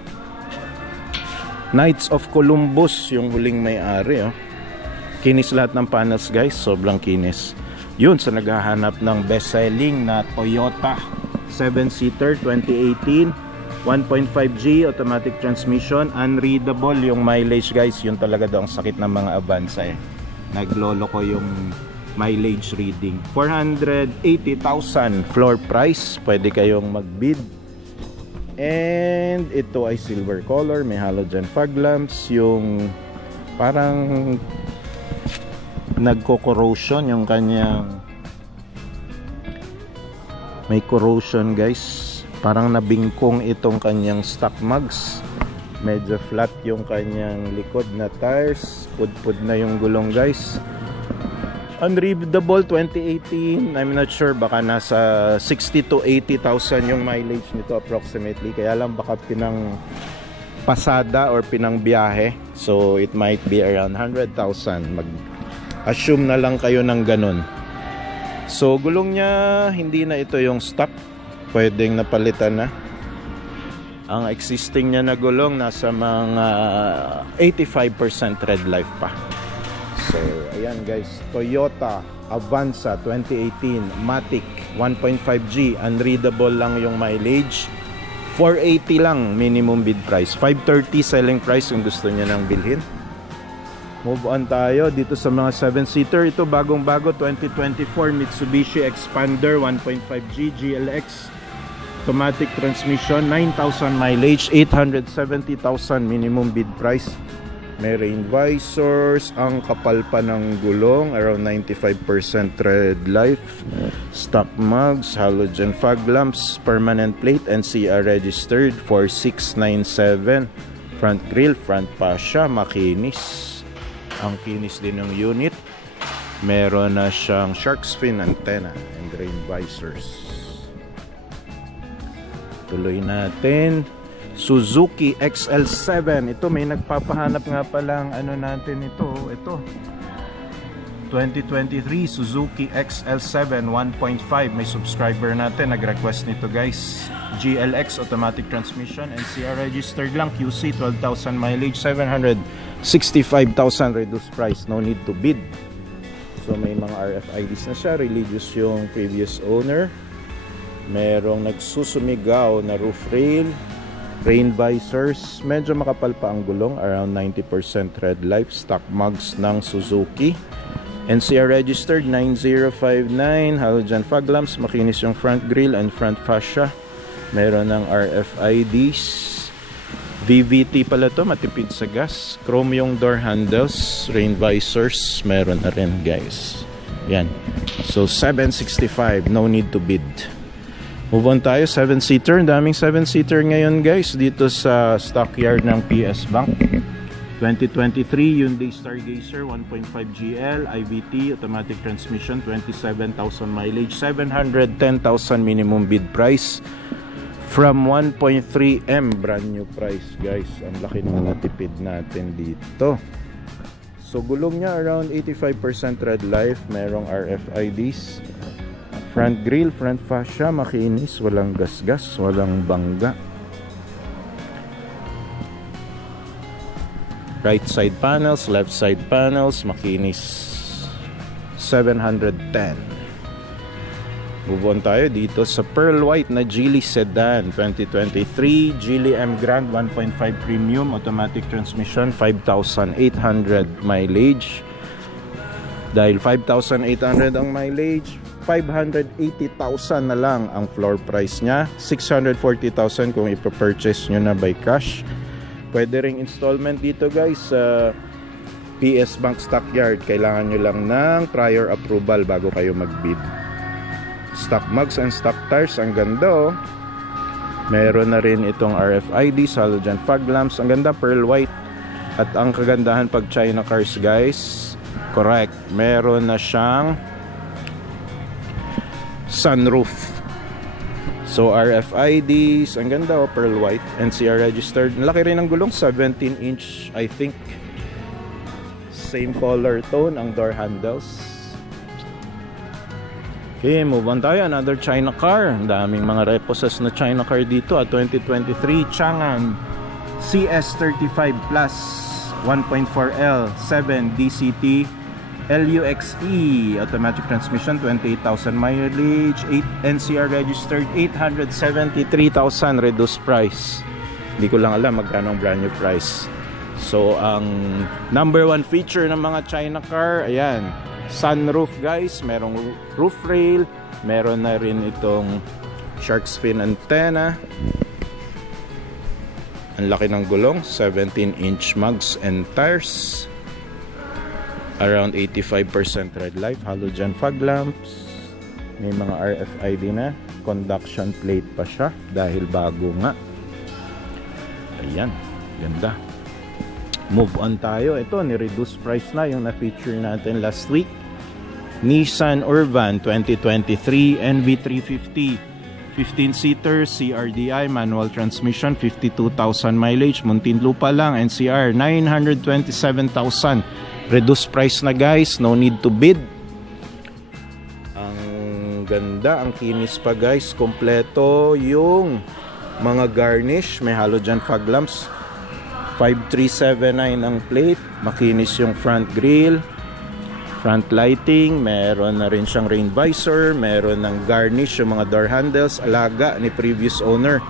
Knights of Columbus yung huling may-ari Kinis lahat ng panels guys, sobrang kinis. Yun, sa naghahanap ng best selling na Toyota 7-seater 2018 1.5G automatic transmission, unreadable yung mileage guys. Yun talaga daw ang sakit ng mga Avanza naglolo ko yung mileage reading. 480,000 floor price, pwede kayong magbid. And ito ay silver color, may halogen fog lamps, yung parang nagko-corrosion yung kanyang, may corrosion guys, parang nabingkong itong kanyang stock mugs, medyo flat yung kanyang likod na tires, pudpud na yung gulong guys. Unreadable 2018, I'm not sure, baka nasa 60 to 80,000 yung mileage nito approximately. Kaya lang baka pinang pasada or pinang biyahe. So it might be around 100,000. Mag-assume na lang kayo ng ganun. So gulong niya, hindi na ito yung stock. Pwedeng napalitan na. Ang existing niya na gulong nasa mga 85% tread life pa. So, ayan guys, Toyota Avanza 2018 Matic 1.5G, unreadable lang yung mileage. 480 lang minimum bid price. 530 selling price kung gusto niya nang bilhin. Move on tayo dito sa mga 7-seater. Ito bagong-bago 2024 Mitsubishi Expander 1.5G GLX. Automatic transmission, 9,000 mileage, 870,000 minimum bid price. May rain visors, ang kapal pa ng gulong, around 95% tread life. Stock mugs, halogen fog lamps, permanent plate, NCR registered, 4697. Front grille, front fascia, makinis. Ang kinis din ng unit. Meron na siyang shark's fin antenna and rain visors. Tuloy natin. Suzuki XL7. Ito may nagpapahanap nga palang ano natin ito. Ito 2023 Suzuki XL7 1.5. May subscriber natin nag-request nito guys. GLX automatic transmission, NCR registered lang, QC 12,000 mileage, 765,000 reduced price, no need to bid. So may mga RFIDs na siya, religious yung previous owner. Merong nagsusumigaw na roof rail, rain visors, medyo makapal pa ang gulong, around 90% tread life. Stock mugs ng Suzuki, NCR registered 9059, halogen fog lamps, makinis yung front grille and front fascia. Meron ng RFIDs, VVT pala to, matipid sa gas. Chrome yung door handles, rain visors, meron na rin guys. Yan, so 765, no need to bid. Move on tayo, 7-seater. Ang daming 7-seater ngayon guys dito sa stockyard ng PS Bank. 2023 Hyundai Stargazer 1.5 GL IVT automatic transmission, 27,000 mileage, 710,000 minimum bid price from 1.3M brand new price guys. Ang laki ng natipid natin dito. So gulong niya around 85% tread life, merong RFIDs. Front grille, front fascia, makinis, walang gasgas, walang bangga. Right side panels, left side panels, makinis. 710. Move on tayo dito sa pearl white na Geely Sedan 2023 Geely M Grand 1.5 Premium automatic transmission, 5,800 mileage. Dahil 5,800 ang mileage, 580,000 na lang ang floor price niya. 640,000 kung ipapurchase nyo na by cash. Pwede ring installment dito guys sa PS Bank Stockyard. Kailangan nyo lang ng prior approval bago kayo magbid. Stock mugs and stock tires, ang ganda oh. Meron na rin itong RFID, halogen fog lamps, ang ganda, pearl white. At ang kagandahan pag China cars guys, correct, meron na siyang sunroof. So RFIDs, ang ganda oh, pearl white, NCR registered. Laki rin ang gulong, 17 inch I think. Same color tone ang door handles. Okay, move on tayo. Another China car. Ang daming mga repossessed na China car dito at 2023 Changan CS35 Plus 1.4L 7 DCT LUXE automatic transmission, 28,000 mileage, 8 NCR registered, 873,000 reduced price. Hindi ko lang alam magkano ang brand new price. So ang number one feature ng mga China car, ayan, sunroof guys, merong roof rail, meron na rin itong shark's fin antenna. Ang laki ng gulong, 17-inch mugs and tires. Around 85% tread life, halogen fog lamps. May mga RFID na, conduction plate pa siya dahil bago nga. Ayan, ganda. Move on tayo. Ito, ni-reduce price na yung na-feature natin last week. Nissan Urban 2023 NV350 15-seater CRDI manual transmission, 52,000 mileage, Muntinlupa lang, NCR 927,000. Reduced price na guys, no need to bid. Ang ganda, ang kinis pa guys, kompleto yung mga garnish, may halogen fog lamps, 5379 ang plate, makinis yung front grille, front lighting, meron na rin siyang rain visor, meron ng garnish yung mga door handles, alaga ni previous owner.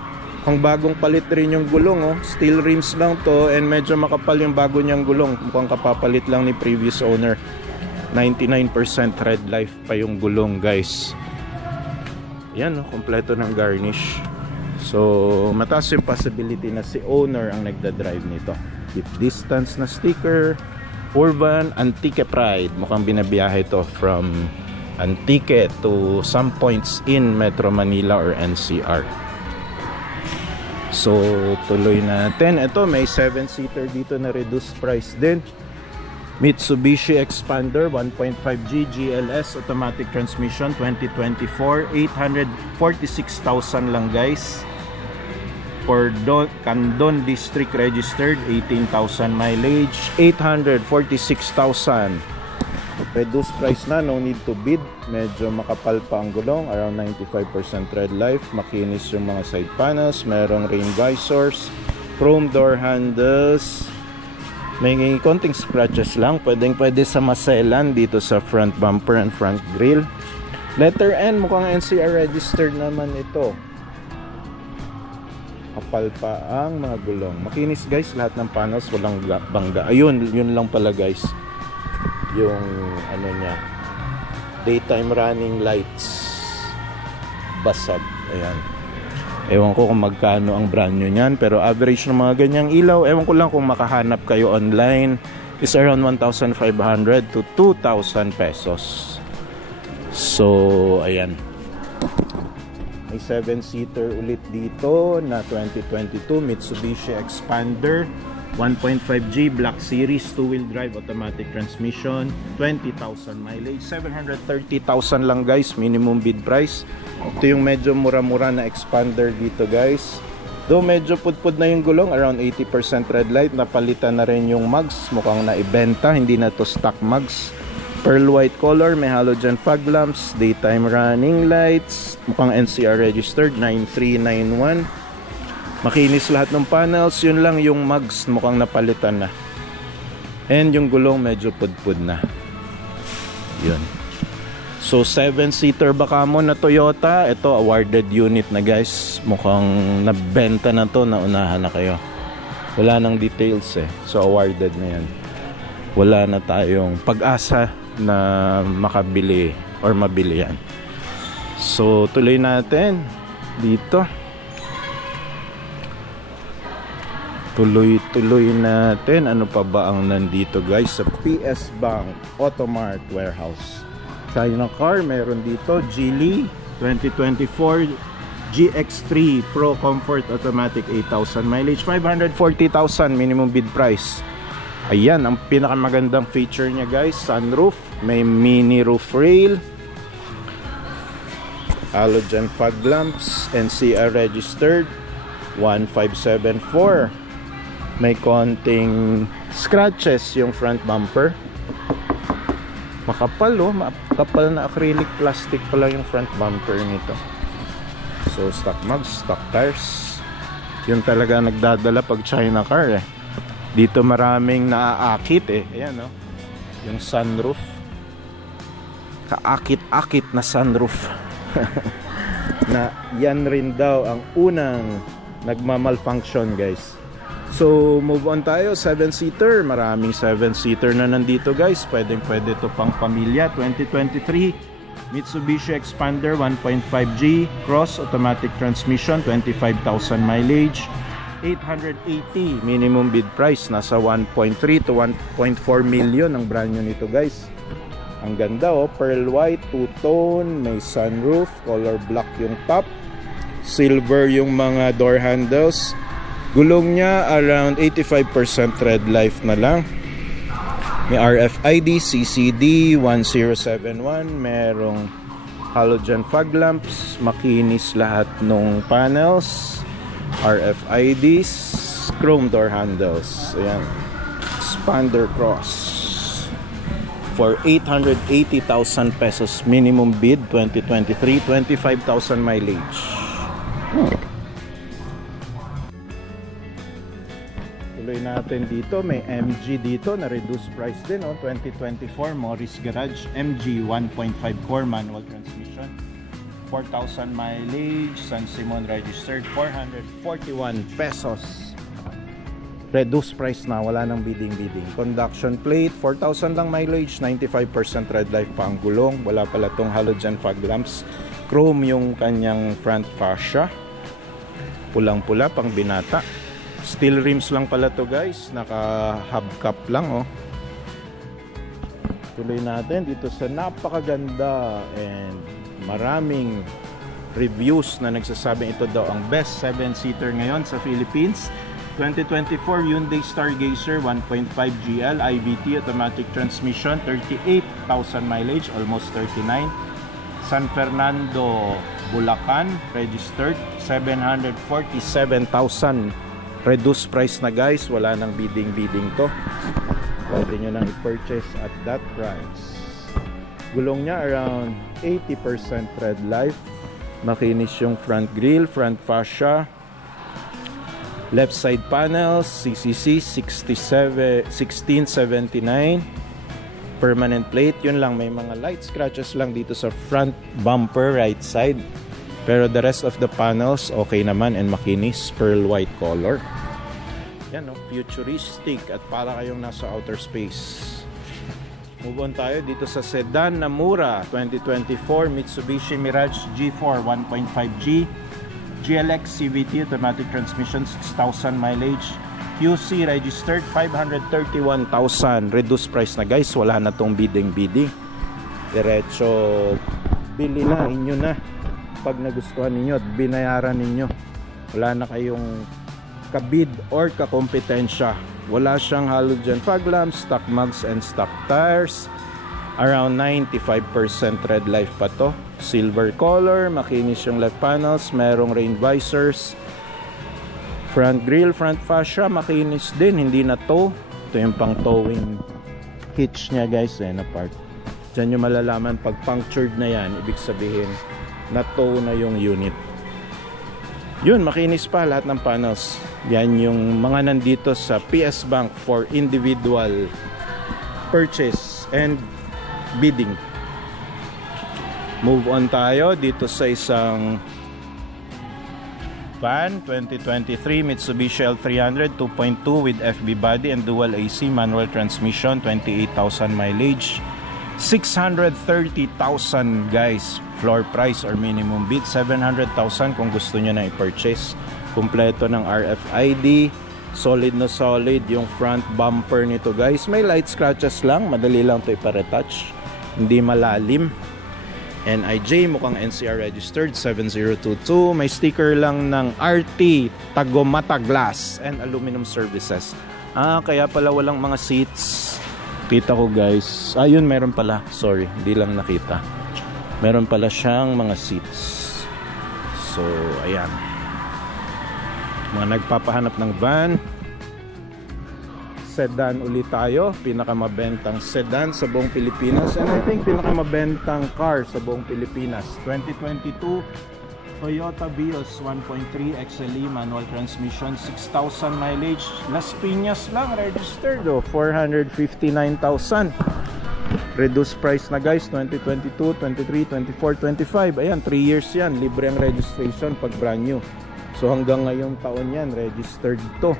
Ang bagong palit rin yung gulong, oh. Steel rims lang to and medyo makapal yung bago niyang gulong, mukhang kapapalit lang ni previous owner. 99% red life pa yung gulong guys. Yan, oh, kompleto ng garnish. So mataas yung possibility na si owner ang nagda-drive nito. Keep distance na sticker, Urban Antique Pride. Mukhang binabiyahe to from Antique to some points in Metro Manila or NCR. So tuloy natin. Ito may 7-seater dito na reduced price din. Mitsubishi Expander 1.5G GLS automatic transmission 2024, 846,000 lang guys. For Candon District registered, 18,000 mileage, 846,000. Reduced price na, no need to bid. Medyo makapal pa ang gulong, around 95% red life. Makinis yung mga side panels, merong rain visors, chrome door handles. May konting scratches lang, pwede sa maselan dito sa front bumper and front grille. Letter N, mukhang NCR registered naman ito. Kapal pa ang mga gulong. Makinis guys, lahat ng panels walang bangga. Ayun, yun lang pala guys. Yung ano niya, daytime running lights basag. Ayan. Ewan ko kung magkano ang brand new niyan, pero average ng mga ganyang ilaw, ewan ko lang kung makahanap kayo online, is around 1,500 to 2,000 pesos. So, ayan. May 7-seater ulit dito na 2022 Mitsubishi Expander 1.5G Black Series 2-wheel drive automatic transmission, 20,000 mileage, 730,000 lang guys, minimum bid price. Ito yung medyo mura-mura na Expander dito guys. Though medyo pudpud na yung gulong, around 80% red light, napalitan na rin yung mugs, mukhang naibenta, hindi na to stock mugs. Pearl white color, may halogen fog lamps, daytime running lights, mukhang NCR registered 9391. Makinis lahat ng panels, yun lang yung mugs mukhang napalitan na. And yung gulong medyo pudpud na. Yun. So 7-seater baka mo na Toyota, ito awarded unit na guys. Mukhang nabenta na to, naunahan na kayo. Wala nang details eh. So awarded na yan. Wala na tayong pag-asa na makabili or mabili yan. So tuloy natin dito. Tuloy natin. Ano pa ba ang nandito guys sa PS Bank Automart Warehouse? China car meron dito, Geely 2024 GX3 Pro Comfort Automatic 8,000 mileage, 540,000 minimum bid price. Ayan, ang pinakamagandang feature niya guys, sunroof, may mini roof rail, halogen fog lamps, NCR registered 1574. May konting scratches yung front bumper. Makapal oh, makapal na acrylic plastic pala yung front bumper nito. So stock mugs, stock tires. Yun talaga nagdadala pag China car eh. Dito maraming naaakit eh. Ayan oh. Yung sunroof. Kaakit-akit na sunroof. Na yan rin daw ang unang nagmamalfunction guys. So move on tayo, 7-seater. Maraming 7-seater na nandito guys. Pwede to pang pamilya. 2023 Mitsubishi Expander 1.5G Cross automatic transmission, 25,000 mileage, 880 minimum bid price. Nasa 1.3 to 1.4 million ang brand new nito guys. Ang ganda oh, pearl white, two-tone, may sunroof, color black yung top, silver yung mga door handles. Gulong niya around 85% red life na lang. May RFID, CCD 1071, merong halogen fog lamps, makinis lahat nung panels, RFIDs, chrome door handles. Ayan, expander cross for 880,000 pesos minimum bid 2023, 25,000 mileage. Tuloy natin dito, may MG dito na reduced price din, 2024 Morris Garage MG 1.5 core manual transmission, 4,000 mileage, San Simon registered, 441 pesos. Reduced price na, wala nang bidding. Conduction plate, 4,000 lang mileage, 95% red light pa ang gulong, wala pala tong halogen fog lamps, chrome yung kanyang front fascia, pulang-pula pang binata. Steel rims lang pala to guys, naka hubcap lang Tuloy natin dito sa napakaganda and maraming reviews na nagsasabing ito daw ang best 7-seater ngayon sa Philippines. 2024 Hyundai Stargazer 1.5 GL IVT automatic transmission, 38,000 mileage, almost 39. San Fernando, Bulacan registered, 747,000. Reduced price na guys, wala nang bidding to. Pwede nyo nang i-purchase at that price. Gulong niya around 80% red light, makinis yung front grille, front fascia, left side panels, CCC 1679, permanent plate. Yun lang, may mga light scratches lang dito sa front bumper right side, pero the rest of the panels okay naman and makinis, pearl white color. Yan, futuristic at para kayong nasa outer space. Move on tayo dito sa sedan na mura, 2024 Mitsubishi Mirage G4 1.5G GLX CVT automatic transmission, 6,000 mileage, QC registered, 531,000. Reduced price na guys, wala na tong bidding. Diretso bili na, inyo na pag nagustuhan ninyo at binayaran ninyo. Wala na kayong kabid or kakompetensya. Wala siyang halogen fog lamps, stock mugs and stock tires. Around 95% red light pa to. Silver color, makinis yung left panels, merong rain visors. Front grille, front fascia, makinis din, hindi na tow. Ito yung pang towing hitch niya guys, na part. Diyan yung malalaman pag punctured na yan, ibig sabihin na tow na yung unit. Yun, makinis pa lahat ng panels. Yan yung mga nandito sa PS Bank for individual purchase and bidding. Move on tayo dito sa isang van, 2023 Mitsubishi L300 2.2 with FB body and dual AC manual transmission, 28,000 mileage, 630,000 guys. Floor price or minimum bid 700,000 kung gusto nyo na i-purchase. Kompleto ng RFID, solid na solid yung front bumper nito guys. May light scratches lang, madali lang to ipa-retouch, hindi malalim. NIJ, mukhang NCR registered, 7022. May sticker lang ng RT Tagomata Glass and Aluminum Services. Kaya pala walang mga seats. Kita ko guys, ayun meron pala, sorry, hindi lang nakita. Meron pala siyang mga seats. So ayan, mga nagpapahanap ng van, sedan ulit tayo, pinakamabentang sedan sa buong Pilipinas, and I think pinakamabentang car sa buong Pilipinas. 2022 Toyota Vios 1.3 XLE manual transmission, 6,000 mileage, Las Piñas lang registered, 459,000. Reduced price na guys, 2022, 23, 24, 25. Ayan, 3 years yan, libre ang registration pag brand new. So hanggang ngayong taon yan, registered to.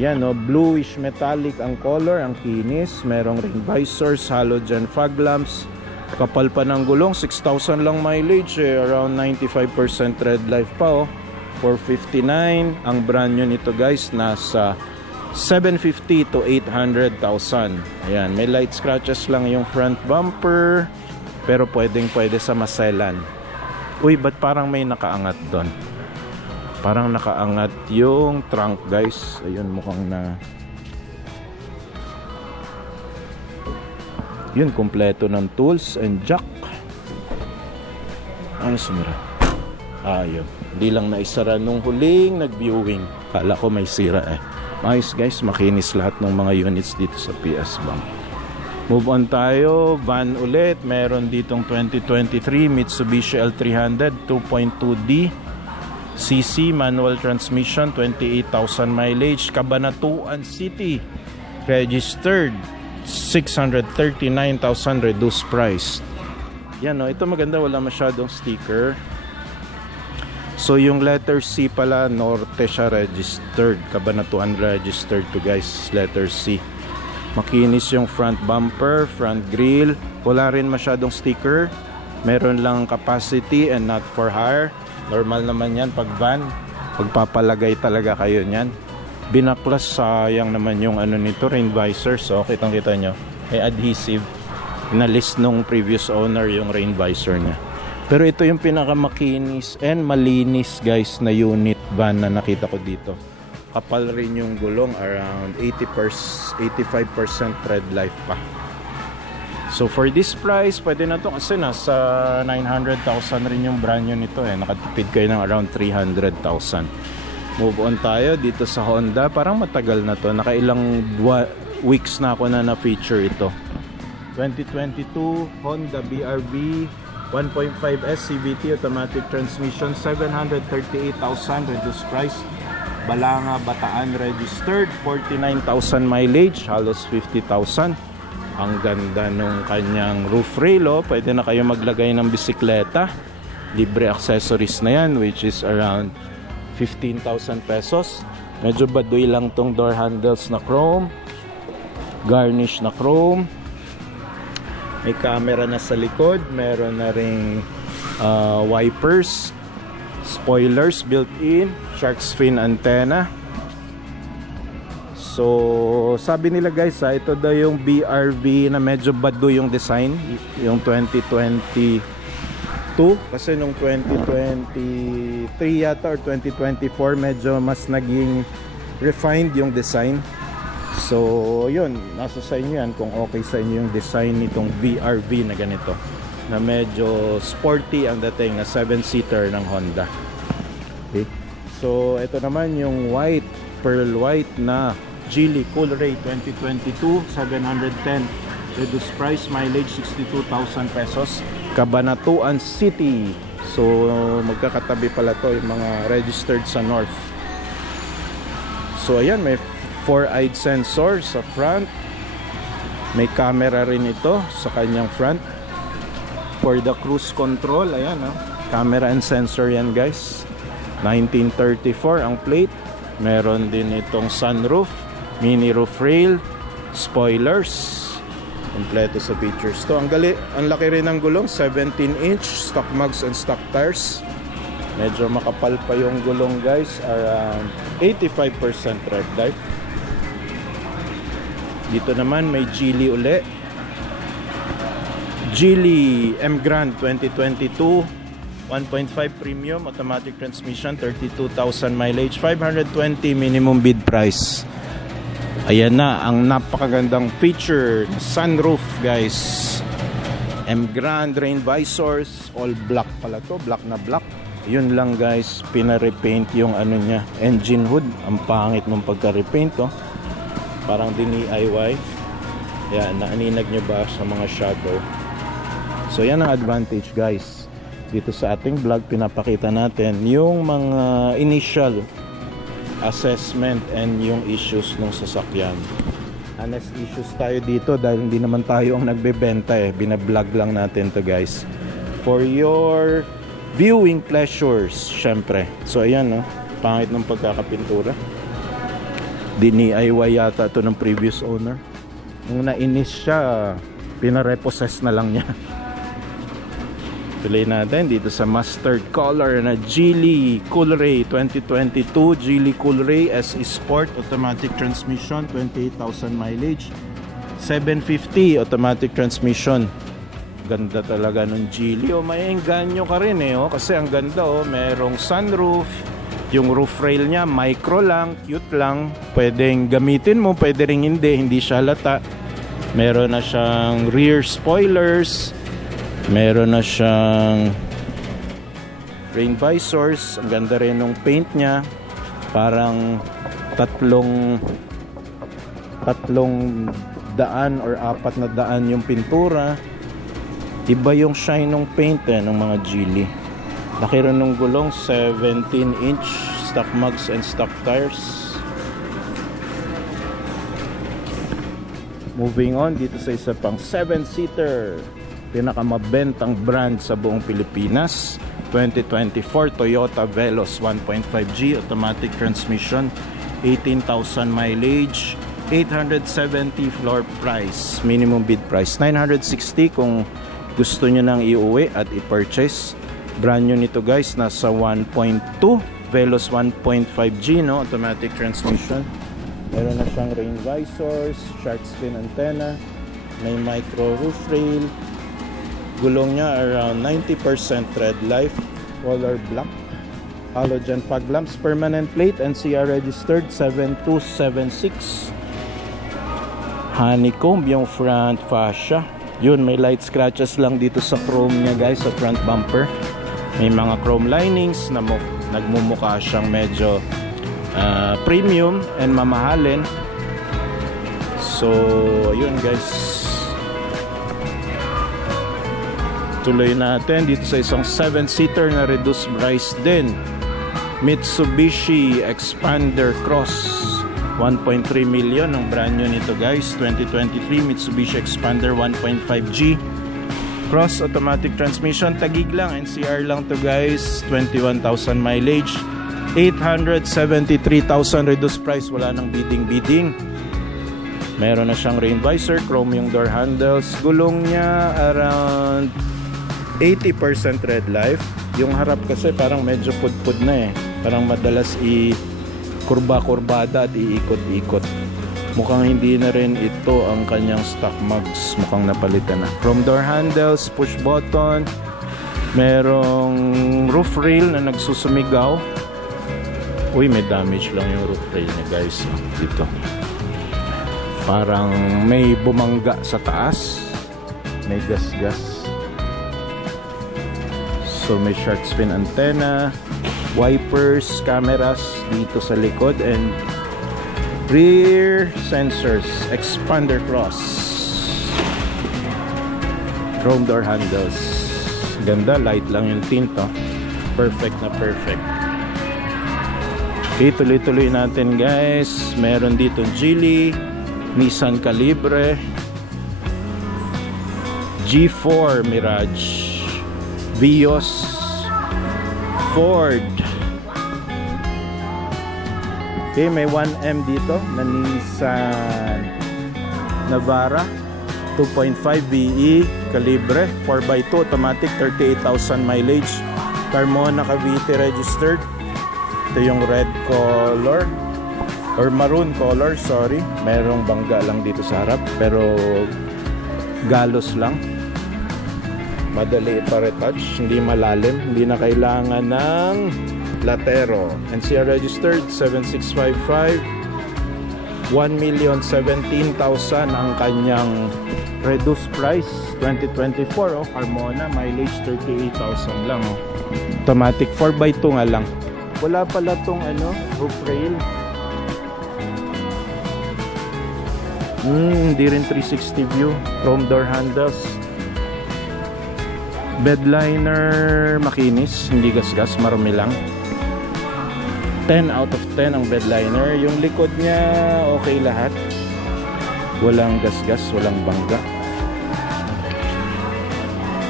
Yan, bluish metallic ang color, ang kinis, merong ring visors, halogen fog lamps, kapal pa ng gulong, 6,000 lang mileage, around 95% red light pa, 459. Ang brand new nito guys, nasa 750 to 800,000. Ayan, may light scratches lang yung front bumper, pero pwede sa maselan. Uy, ba't parang may nakaangat doon? Parang nakaangat yung trunk guys. Ayun, mukhang na Yun, kompleto ng tools and jack. Ano sumira? Yun. Hindi lang naisara nung huling nag-viewing. Kala ko may sira eh. Ayos guys, makinis lahat ng mga units dito sa PS Bank. Move on tayo. Van ulit. Meron ditong 2023 Mitsubishi L300 2.2D CC manual transmission, 28,000 mileage, Cabanatuan City, registered, 639,000 reduced price. Yan, no, ito maganda, wala masyadong sticker. So yung letter C pala, Norte siya registered, Cabanatuan registered to guys, letter C. Makinis yung front bumper, front grille, wala rin masyadong sticker. Meron lang capacity and not for hire. Normal naman yan pag van. Pagpapalagay talaga kayo niyan. Binaklas, sayang naman yung ano nito, rain visor. So kitang kita nyo, may adhesive. Inalis nung previous owner yung rain visor niya. Pero ito yung pinakamakinis and malinis guys na unit van na nakita ko dito. Kapal rin yung gulong, around 85% tread life pa. So for this price, pwede na to kasi nasa 900,000 rin yung brand new nito eh. Nakatipid kayo ng around 300,000. Move on tayo dito sa Honda. Parang matagal na to. Nakailang weeks na ako na na-feature ito. 2022 Honda BRV 1.5S CVT automatic transmission, 738,000 reduced price. Balanga, Bataan registered, 49,000 mileage, halos 50,000. Ang ganda nung kanyang roof rail, oh. Pwede na kayo maglagay ng bisikleta. Libre accessories na yan, which is around 15,000 pesos. Medyo baduy lang tong door handles na chrome, garnish na chrome. May camera na sa likod. Meron na ring wipers, spoilers built-in, shark's fin antenna. So sabi nila guys ito daw yung BRV na medyo bado yung design, yung 2022, kasi nung 2023 yata or 2024 medyo mas naging refined yung design. So yun, nasa sa inyo yan kung okay sa inyo yung design nitong BRV na ganito, na medyo sporty ang dating, na 7-seater ng Honda. Okay. So ito naman yung white, pearl white na Geely Coolray 2022, 710 reduced price, mileage 62,000 pesos, Cabanatuan City. So magkakatabi pala to yung mga registered sa North. So ayan, may 4-eyed sensor sa front, may camera rin ito sa kanyang front. For the cruise control, ayan, camera and sensor yan guys. 1934 ang plate. Meron din itong sunroof, mini roof rail, spoilers, kompleto sa features to. Ang laki rin ng gulong, 17-inch, stock mugs and stock tires. Medyo makapal pa yung gulong guys, around 85% tread life. Dito naman may Geely uli, Geely M Grand 2022, 1.5 premium automatic transmission, 32,000 mileage, 520 minimum bid price. Ayan na ang napakagandang feature, sunroof guys. M Grand, rain visors, all black pala to, black na black. Yun lang guys, pina-repaint yung ano niya, engine hood. Ang pangit mong pagka-repaint, oh. Parang DIY. Yan, naaninag nyo ba sa mga shadow? So yan ang advantage guys. Dito sa ating vlog, pinapakita natin yung mga initial assessment and yung issues ng sasakyan. Honest issues tayo dito dahil hindi naman tayo ang nagbebenta eh. Binablog lang natin to guys, for your viewing pleasures syempre. So ayan, no, pangit ng pagkakapintura. DIY yata to ng previous owner. Nung nainis siya, pinarepossess na lang niya. Tuloy natin dito sa mustard color na Geely Coolray 2022. Geely Coolray SE Sport automatic transmission, 28,000 mileage, 750 automatic transmission. Ganda talaga nung Geely. Oh, may engganyo ka rin eh, oh, kasi ang ganda, oh, merong sunroof. Yung roof rail niya micro lang, cute lang. Pwedeng gamitin mo, pwede ring hindi siya halata. Meron na siyang rear spoilers. Meron na siyang rain visors. Ang ganda rin ng paint niya. Parang tatlong daan or 4 na daan yung pintura. Iba yung shine ng paint ng mga Geely. Laki rin ng gulong, 17-inch stock mugs and stock tires. Moving on dito sa isa pang 7-seater, pinakamabentang brand sa buong Pilipinas, 2024 Toyota Veloz 1.5G automatic transmission, 18,000 mileage, 870 floor price, minimum bid price 960 kung gusto nyo nang iuwi at i-purchase. Brand new nito guys, nasa 1.2 Veloz 1.5G, no, automatic transmission. Meron na siyang rain visors, shark fin antenna, may micro roof rail. Gulong niya around 90% tread life, color black, halogen fog lamps, permanent plate, NCR registered 7276. Honeycomb yung front fascia. Yun, may light scratches lang dito sa chrome niya guys, sa front bumper. May mga chrome linings na nagmumukha siyang medyo premium and mamahalin. So ayun guys, tuloy natin dito sa isang 7-seater na reduced price din, Mitsubishi Expander Cross. 1.3 million ang brand new nito guys, 2023 Mitsubishi Expander 1.5G Cross automatic transmission. Tagig lang, NCR lang to guys, 21,000 mileage, 873,000 reduced price, wala nang bidding. Meron na siyang rain visor, chrome yung door handles. Gulong niya around 80% red life. Yung harap kasi parang medyo pudpud na parang madalas kurba-kurbada at iikot-ikot. Mukhang hindi na rin ito ang kanyang stock mugs, mukhang napalitan na. Chrome door handles, push button. Merong roof rail na nagsusumigaw. Uy, may damage lang yung roof rail niya guys dito. Parang may bumangga sa taas, may gas-gas. So may shark fin antenna, wipers, cameras dito sa likod, and rear sensors, expander cross, chrome door handles. Ganda, light lang yung tint, oh. Perfect na perfect. Okay, tuloy-tuloy natin guys. Meron dito Geely, Nissan Calibre, G4 Mirage, Vios, Ford. Okay, may 1M dito na Nissan Navara 2.5 VE Calibre 4x2 automatic, 38,000 mileage, Carmona Cavite registered. Ito yung red color or maroon color, sorry. Merong bangga lang dito sa harap pero galos lang. Madali ipa-retouch, hindi malalim, hindi na kailangan ng latero. NCR registered 7655, 1,017,000 ang kanyang reduced price 2024. Carmona, mileage 38,000 lang. Automatic 4x2 nga lang. Wala pala tong roof rail. Hindi rin 360 view. Chrome door handles. Bedliner makinis, hindi gasgas, marumi lang. 10 out of 10 ang bedliner. Yung likod niya okay lahat, walang gasgas, walang bangga.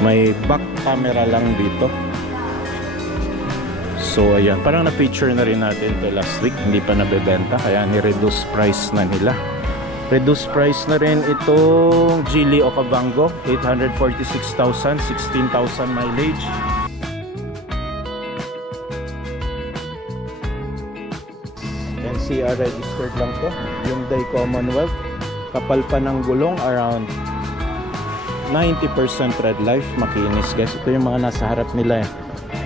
May back camera lang dito. So ayan, parang na-feature na rin natin to last week, hindi pa nabebenta kaya ni-reduce price na nila. Reduce price na rin itong Geely Okavango, 846,000, 16,000 mileage. NCR registered lang to. Hyundai Commonwealth, kapal pa ng gulong, around 90% red life, makinis guys. Ito yung mga nasa harap nila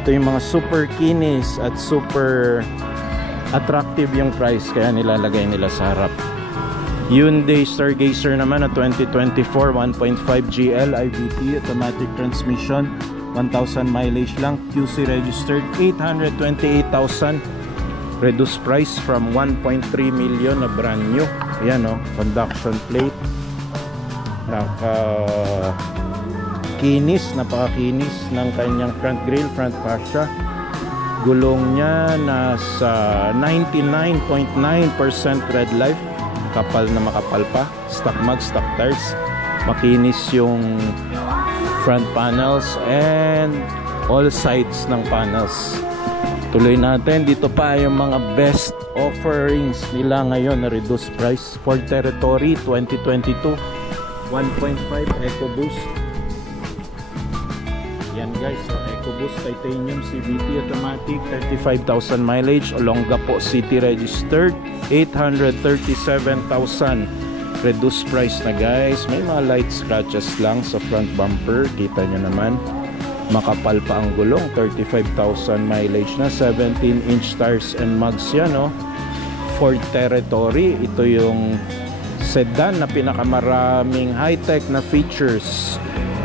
Ito yung mga super kinis at super attractive yung price kaya nilalagay nila sa harap. Hyundai Stargazer naman na 2024 1.5 GL IVT automatic transmission, 1,000 mileage lang, QC registered, 828,000, reduced price from 1.3 million na brand new. Ayan o, conduction plate, napakakinis ng kanyang front grille, front fascia. Gulong niya nasa 99.9% red life, kapal na makapal pa, stock mag, stock tires, makinis yung front panels and all sides ng panels. Tuloy natin, dito pa yung mga best offerings nila ngayon na reduced price. Ford Territory 2022 1.5 EcoBoost. Yan guys, so EcoBoost Titanium CVT automatic, 35,000 mileage, Olonga po city registered, 837,000, reduced price na guys. May mga light scratches lang sa front bumper, kita nyo naman, makapal pa ang gulong, 35,000 mileage na, 17-inch tires and mugs yan, no? Ford Territory, ito yung sedan na pinakamaraming high-tech na features.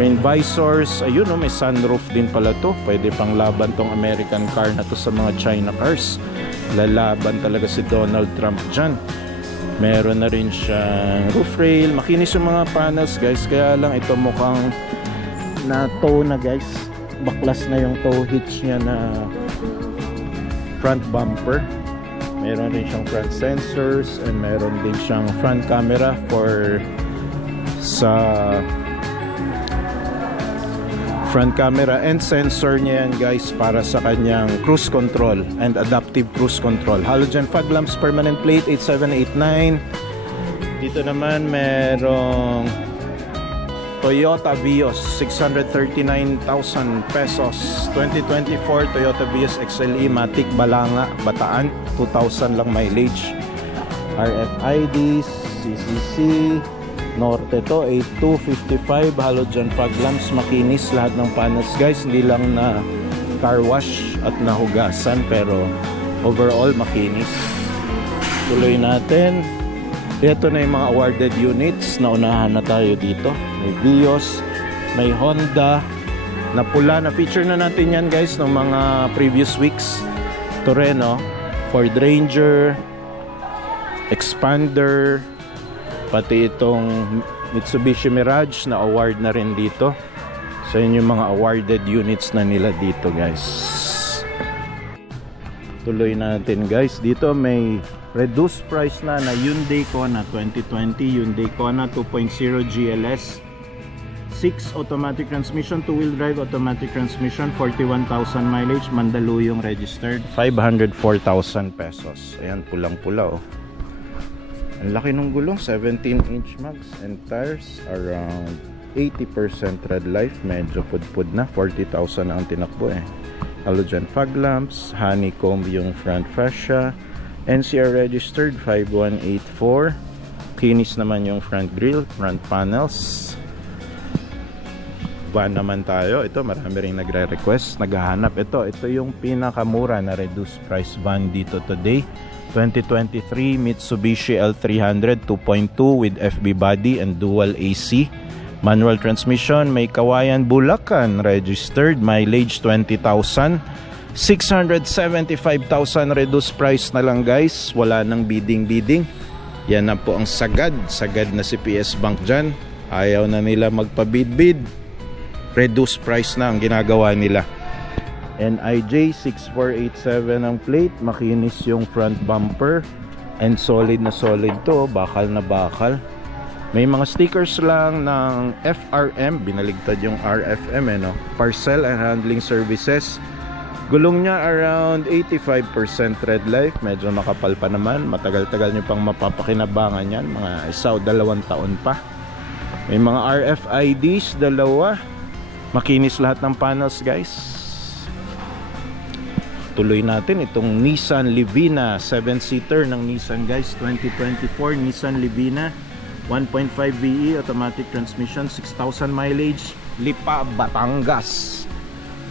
Rain visors, ayun no, may sunroof din pala to. Pwede pang laban tong American car na to sa mga China cars. Lalaban talaga si Donald Trump dyan. Meron na rin siyang roof rail, makinis yung mga panels guys, kaya lang ito mukhang na tow na guys, baklas na yung tow hitch niya na front bumper. Meron rin siyang front sensors and meron din siyang front camera for sa front camera and sensor niya yan guys para sa kanyang cruise control and adaptive cruise control. Halogen fog lamps, permanent plate 8789. Dito naman merong Toyota Vios, 639,000 pesos, 2024 Toyota Vios XLE Matic Balanga Bataan, 2,000 lang mileage, RFIDs, CCC Norte to, 8255, halogen fog lamps, makinis lahat ng panels guys, hindi lang na car wash at nahugasan pero overall makinis. Tuloy natin, ito na yung mga awarded units, naunahan na tayo dito. May Vios, may Honda na pula, na feature na natin yan guys ng mga previous weeks. Toreno, Ford Ranger, Expander, pati itong Mitsubishi Mirage na award na rin dito. So yun yung mga awarded units na nila dito guys. Tuloy natin guys, dito may reduced price na Hyundai Kona 2020, Hyundai Kona 2.0 GLS, 6 automatic transmission, 2-wheel drive automatic transmission, 41,000 mileage, Mandaluyong registered, 504,000 pesos. Ayan, pulang-pula oh. Ang laki ng gulong, 17-inch mags and tires around 80% red life, medyo pudpud na, 40,000 ang tinakbo eh. Halogen fog lamps, honeycomb yung front fascia, NCR registered 5184, kinis naman yung front grille, front panels. Van naman tayo, ito marami rin nagre-request, naghahanap. Ito yung pinakamura na reduced price van dito today, 2023 Mitsubishi L300 2.2 with FB body and dual AC, manual transmission, may Kawayan Bulacan registered, mileage 20,000, 675,000 reduced price na lang guys, wala nang bidding. Yan na po ang sagad na si PS Bank dyan, ayaw na nila magpabid-bid, reduced price na ang ginagawa nila. NIJ 6487 ang plate, makinis yung front bumper and solid na solid to, bakal na bakal. May mga stickers lang ng FRM, binaligtad yung RFM eh, no? Parcel and handling services. Gulong niya around 85% red life, medyo makapal pa naman, matagal-tagal nyo pang mapapakinabangan yan, mga 1 o 2 taon pa. May mga RFIDs, 2, makinis lahat ng panels guys. Tuloy natin itong Nissan Livina, 7-seater ng Nissan guys, 2024 Nissan Livina 1.5 VE automatic transmission, 6,000 mileage, Lipa, Batangas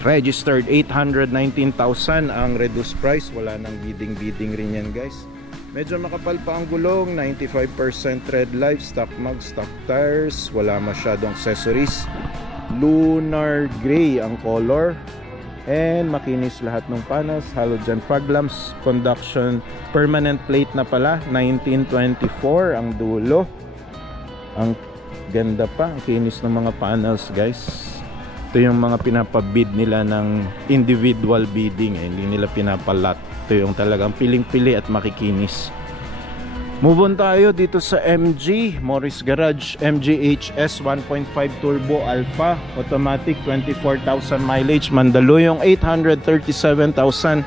registered, 819,000 ang reduced price, wala nang bidding rin yan guys. Medyo makapal pa ang gulong, 95% tread life, stock mag, stock tires, wala masyadong accessories. Lunar gray ang color. And makinis lahat ng panels, halogen fog lamps, conduction, permanent plate na pala, 1924 ang dulo. Ang ganda pa, ang kinis ng mga panels guys. Ito yung mga pinapabid nila ng individual bidding, hindi nila pinapalat. Ito yung talagang piling-pili at makikinis. Move on tayo dito sa MG Morris Garage, MG HS 1.5 Turbo Alpha automatic, 24,000 mileage, Mandaluyong, 837,000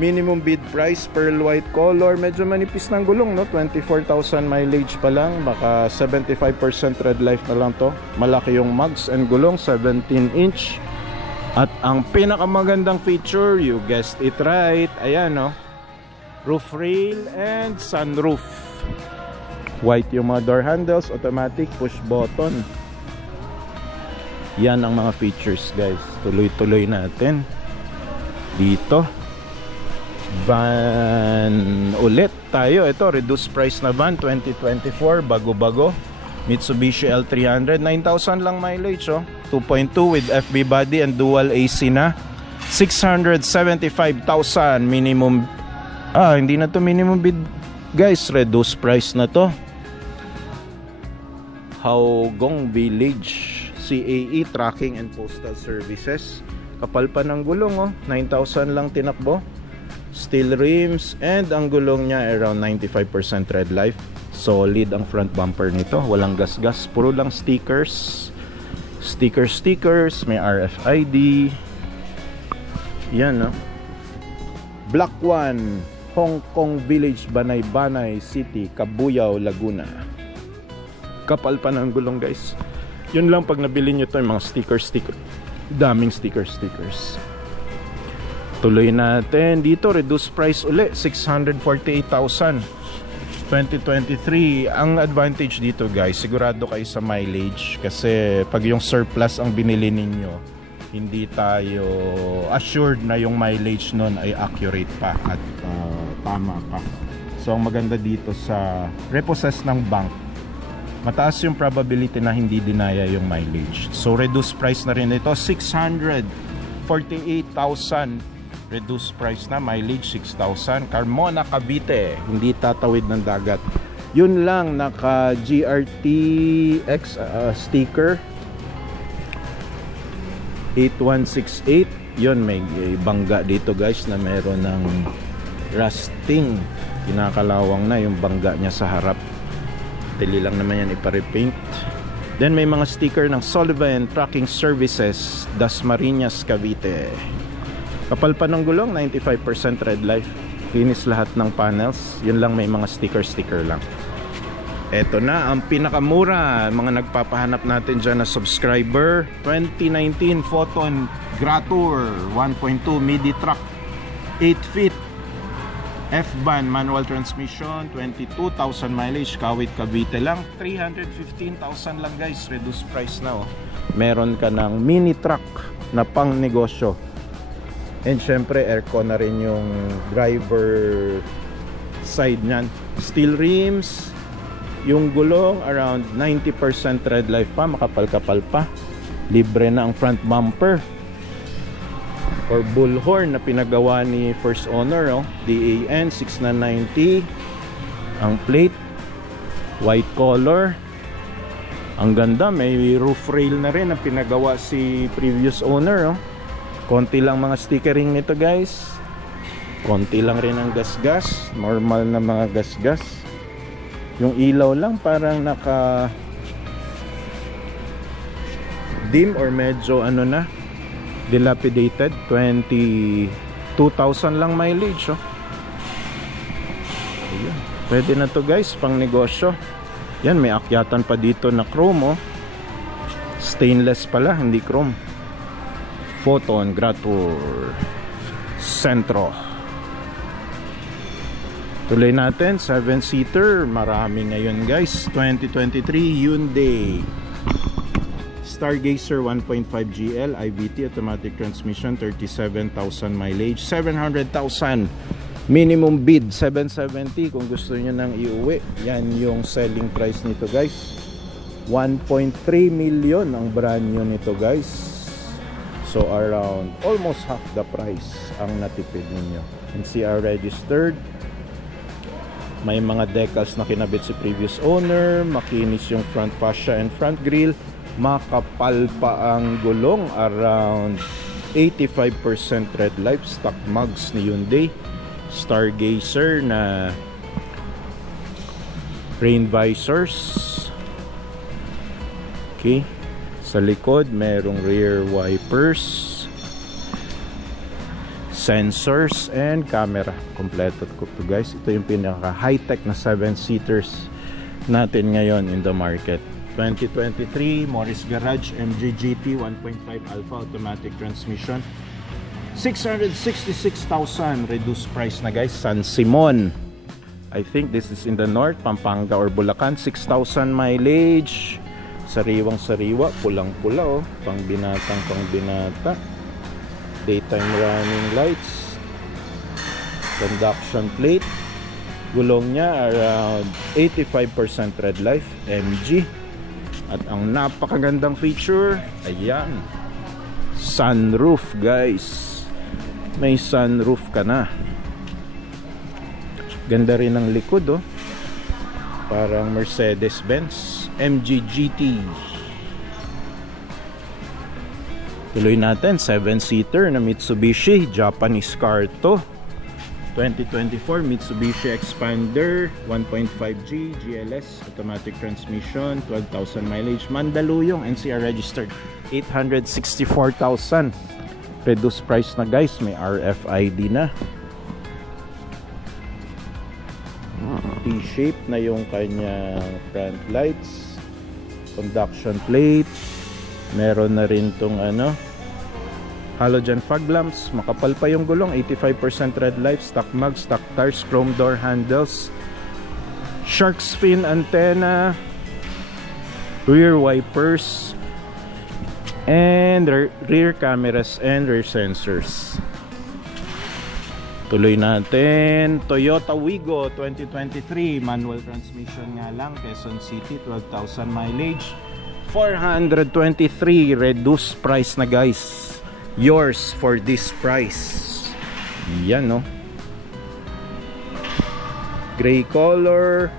minimum bid price, pearl white color. Medyo manipis ng gulong, no? 24,000 mileage pa lang, baka 75% tread life na lang to. Malaki yung mugs and gulong, 17 inch. At ang pinakamagandang feature, you guessed it right, ayan, no? Roof rail and sunroof. White yung mga door handles, automatic, push button. Yan ang mga features guys. Tuloy-tuloy natin dito. Van ulit tayo. Ito, reduced price na van, 2024, bago-bago. Mitsubishi L300, 9,000 lang mileage, oh. 2.2 with FB body and dual AC na. 675,000 minimum. Hindi na to minimum bid guys, reduced price na to. Haugong Village, CAE Tracking and Postal Services. Kapal pa ng gulong, oh. 9,000 lang tinakbo. Steel rims and ang gulong niya around 95% tread life. Solid ang front bumper nito, walang gas-gas, puro lang stickers. Stickers, may RFID. Yan, no? Black One, Hong Kong Village, Banay City, Cabuyao, Laguna. Kapal pa ng gulong guys. Yun lang pag nabili nyo to, yung mga sticker. Daming stickers. Tuloy natin dito, reduced price uli, 648,000 2023. Ang advantage dito guys, sigurado kayo sa mileage, kasi pag yung surplus ang binili ninyo, hindi tayo assured na yung mileage nun ay accurate pa at tama pa. So ang maganda dito sa repossess ng bank, mataas yung probability na hindi dinaya yung mileage. So reduced price na rin ito, 648,000 reduced price na, mileage 6,000. Carmona, Cavite, hindi tatawid ng dagat. Yun lang, naka GRTX sticker 8168. Yun, may bangga dito guys na meron ng rusting, kinakalawang na yung bangga niya sa harap. Tili lang naman yan iparepaint. Then may mga sticker ng Sullivan Tracking Services, Dasmariñas, Cavite. Kapal pa ng gulong, 95% tread life. Kinis lahat ng panels. Yun lang, may mga sticker lang. Eto na, ang pinakamura, mga nagpapahanap natin dyan na subscriber. 2019 Photon Gratour 1.2 midi truck, 8 feet, F-ban, manual transmission, 22,000 mileage, Kawit, Cavite lang. 315,000 lang guys, reduced price na, oh. Meron ka ng mini truck na pang negosyo. And syempre aircon na rin yung driver side nyan. Steel rims, yung gulong around 90% tread life pa, makapal-kapal pa. Libre na ang front bumper or bullhorn na pinagawa ni first owner, oh. DAN 6990 ang plate, white color. Ang ganda, may roof rail na rin na pinagawa si previous owner, oh. Konti lang mga stickering nito guys, konti lang rin ang gas-gas, normal na mga gas-gas. Yung ilaw lang parang naka dim or medyo ano na, dilapidated. 22,000 lang mileage, oh. Ayan. Pwede na to guys, pang negosyo. Yan, may akyatan pa dito na chrome, oh. Stainless pala, hindi chrome. Photon Gratour Centro. Tuloy natin, 7-seater. Marami ngayon guys. 2023 Hyundai Stargazer 1.5 GL IVT automatic transmission, 37,000 mileage, 700,000 Minimum bid 770 kung gusto niyo nang iuwi. Yan yung selling price nito guys. 1.3 million ang brand new nito guys. So around almost half the price ang natipid ninyo. NCR registered. May mga decals na kinabit si previous owner. Makinis yung front fascia and front grille. Makapal pa ang gulong. Around 85% red life. Stock mugs ni Hyundai. Stargazer na rain visors. Okay. Sa likod merong rear wipers, sensors, and camera. Kompleto ko to guys. Ito yung pinaka high-tech na 7-seaters natin ngayon in the market. 2023 Morris Garage MG GT 1.5 Alpha automatic transmission. 666,000 reduced price na guys. San Simon, I think this is in the north, Pampanga or Bulacan. 6,000 mileage. Sariwang sariwa, pulang pula oh. Pang binata. Daytime running lights. Conduction plate. Gulong niya around 85% red life MG. At ang napakagandang feature, ayan, sunroof guys. May sunroof ka na. Ganda rin ang likod oh. Parang Mercedes-Benz MG GT. Tuloy natin, 7-seater na Mitsubishi Japanese car to. 2024 Mitsubishi Expander 1.5G GLS automatic transmission, 12,000 mileage, Mandaluyong, NCR registered. 864,000 reduced price na guys. May RFID na. T-shape na yung kanyang front lights. Conduction plate. Meron na rin tong ano, halogen fog lamps. Makapal pa yung gulong. 85% red life. Stock mugs, stock tires, chrome door handles, shark's fin antenna, rear wipers, and rear cameras and rear sensors. Tuloy natin, Toyota Wigo 2023 manual transmission nga lang, Quezon City, 12,000 mileage, 423 reduced price na guys. Yours for this price. Yan no. Gray color,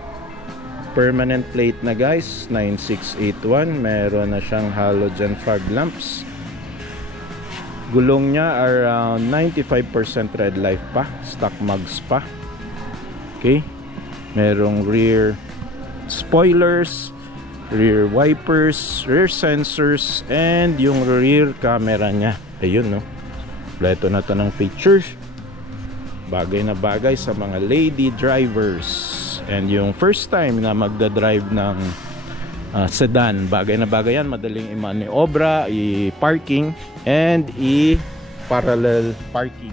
permanent plate na guys, 9681. Meron na siyang halogen fog lamps. Gulong niya around 95% red life pa. Stock mugs pa. Okay. Merong rear spoilers, rear wipers, rear sensors, and yung rear camera niya. Ayun no. Kompleto na to ng features. Bagay na bagay sa mga lady drivers. And yung first time na magdadrive ng sedan, bagay na bagay yan. Madaling i-maniobra, i-parking, and i-parallel parking.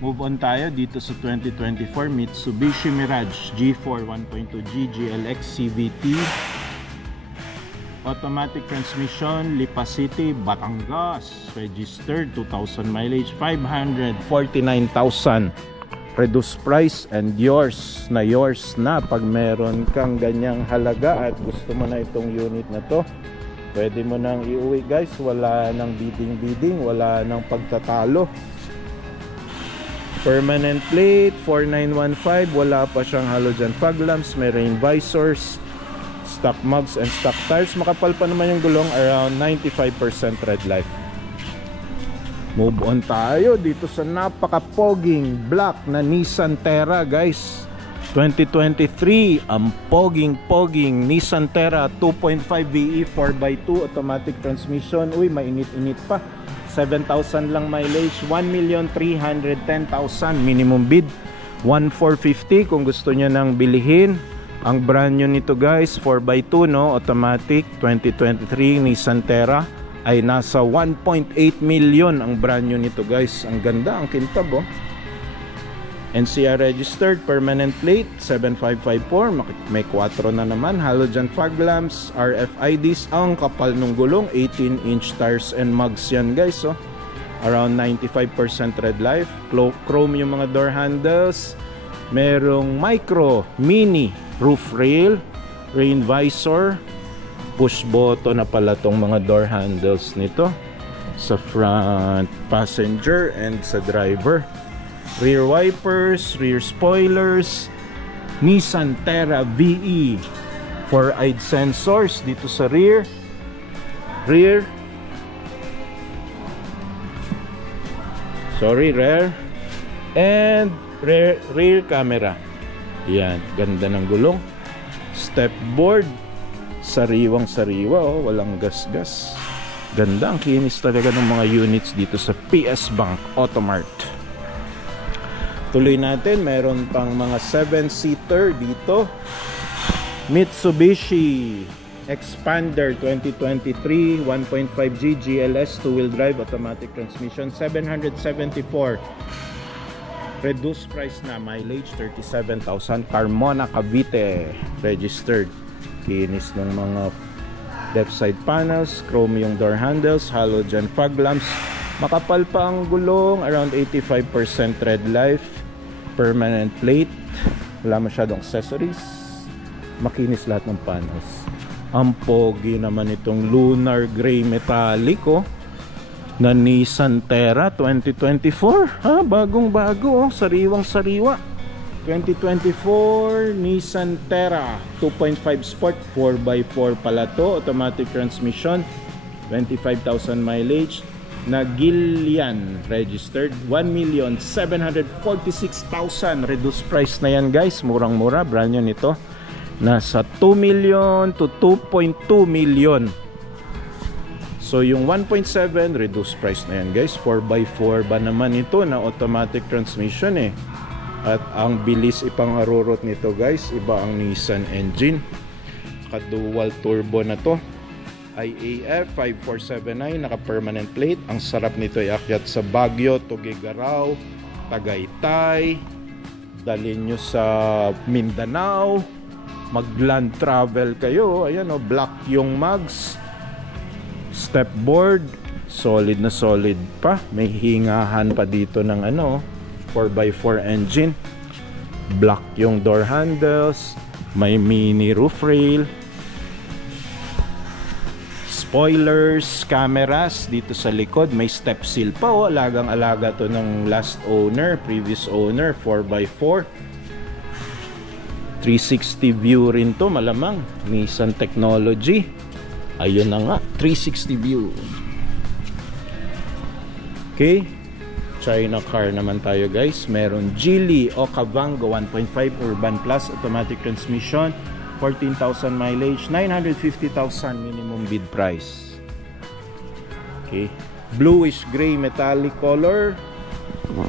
Move on tayo dito sa 2024 Mitsubishi Mirage G4 1.2G GLX CVT automatic transmission, Lipa City, Batangas, registered, 2,000 mileage, 549,000 reduced price, and yours na pag meron kang ganyang halaga at gusto mo na itong unit na to. Pwede mo nang iuwi guys. Wala nang bidding, wala nang pagtatalo. Permanent plate 4915, wala pa siyang halogen fog lamps, may rain visors, stock mugs and stock tires. Makapal pa naman yung gulong, around 95% red life. Move on tayo dito sa napaka-poging black na Nissan Terra guys. 2023, ang poging Nissan Terra 2.5 VE 4x2 automatic transmission. Uy, mainit-init pa. 7,000 lang mileage, 1,310,000 minimum bid, 1,450 kung gusto niyo nang bilihin. Ang brand new nito guys, 4x2 no, automatic 2023 Nissan Terra ay nasa 1.8 million ang brand new nito guys. Ang ganda, ang kintab oh. NCR registered, permanent plate 7554, may 4 na naman, halogen fog lamps, RFIDs, ang kapal ng gulong, 18-inch tires and mugs yan guys oh. around 95% tread life. Chrome yung mga door handles. Merong micro mini roof rail, rain visor, push button na pala tong mga door handles nito sa front passenger and sa driver. Rear wipers, rear spoilers, Nissan Terra VE 4-eyed sensors dito sa rear, rear and rear camera. Yan, ganda ng gulong. Step board, sariwang sariwa, oh, walang gasgas. Ganda, ang kinis talaga ng mga units dito sa PS Bank Automart. Tuloy natin, meron pang mga 7-seater dito. Mitsubishi Expander 2023 1.5G GLS 2-wheel drive automatic transmission, 774. Reduced price na, mileage 37,000. Carmona, Cavite registered. Kinis ng mga left side panels, chrome yung door handles, halogen fog lamps, makapal pa ang gulong, around 85% tread life, permanent plate, wala masyadong accessories, makinis lahat ng panels. Ang pogi naman itong lunar gray metallic, oh, na Nissan Terra 2024, bagong bago, oh, sariwang sariwa. 2024 Nissan Terra 2.5 Sport, 4x4 pala to, automatic transmission, 25,000 mileage, na Gillian registered, 1,746,000. Reduced price na yan guys, murang mura, brand new nito, nasa 2 million to 2.2 million. So yung 1.7 reduced price na yan guys. 4x4 ba naman ito na automatic transmission eh. At ang bilis ipangarurot nito guys, iba ang Nissan engine, ka-dual turbo na to, IAF 5479, naka permanent plate. Ang sarap nito iakyat sa Baguio, Tuguegarao, Tagaytay, dalhin nyo sa Mindanao, mag-land travel kayo. Ayan o, black yung mags. Step board, solid na solid pa, may hingahan pa dito ng ano, 4x4 engine. Black yung door handles, may mini roof rail, spoilers, cameras dito sa likod, may step seal pa, oh, alagang alaga to ng last owner, previous owner. 4x4, 360 view rin to malamang, Nissan technology. Ayun na nga, 360 view. Okay, China car naman tayo guys. Meron Geely Okavango 1.5 Urban Plus automatic transmission, 14,000 mileage, 950,000 minimum bid price. Okay, bluish gray metallic color,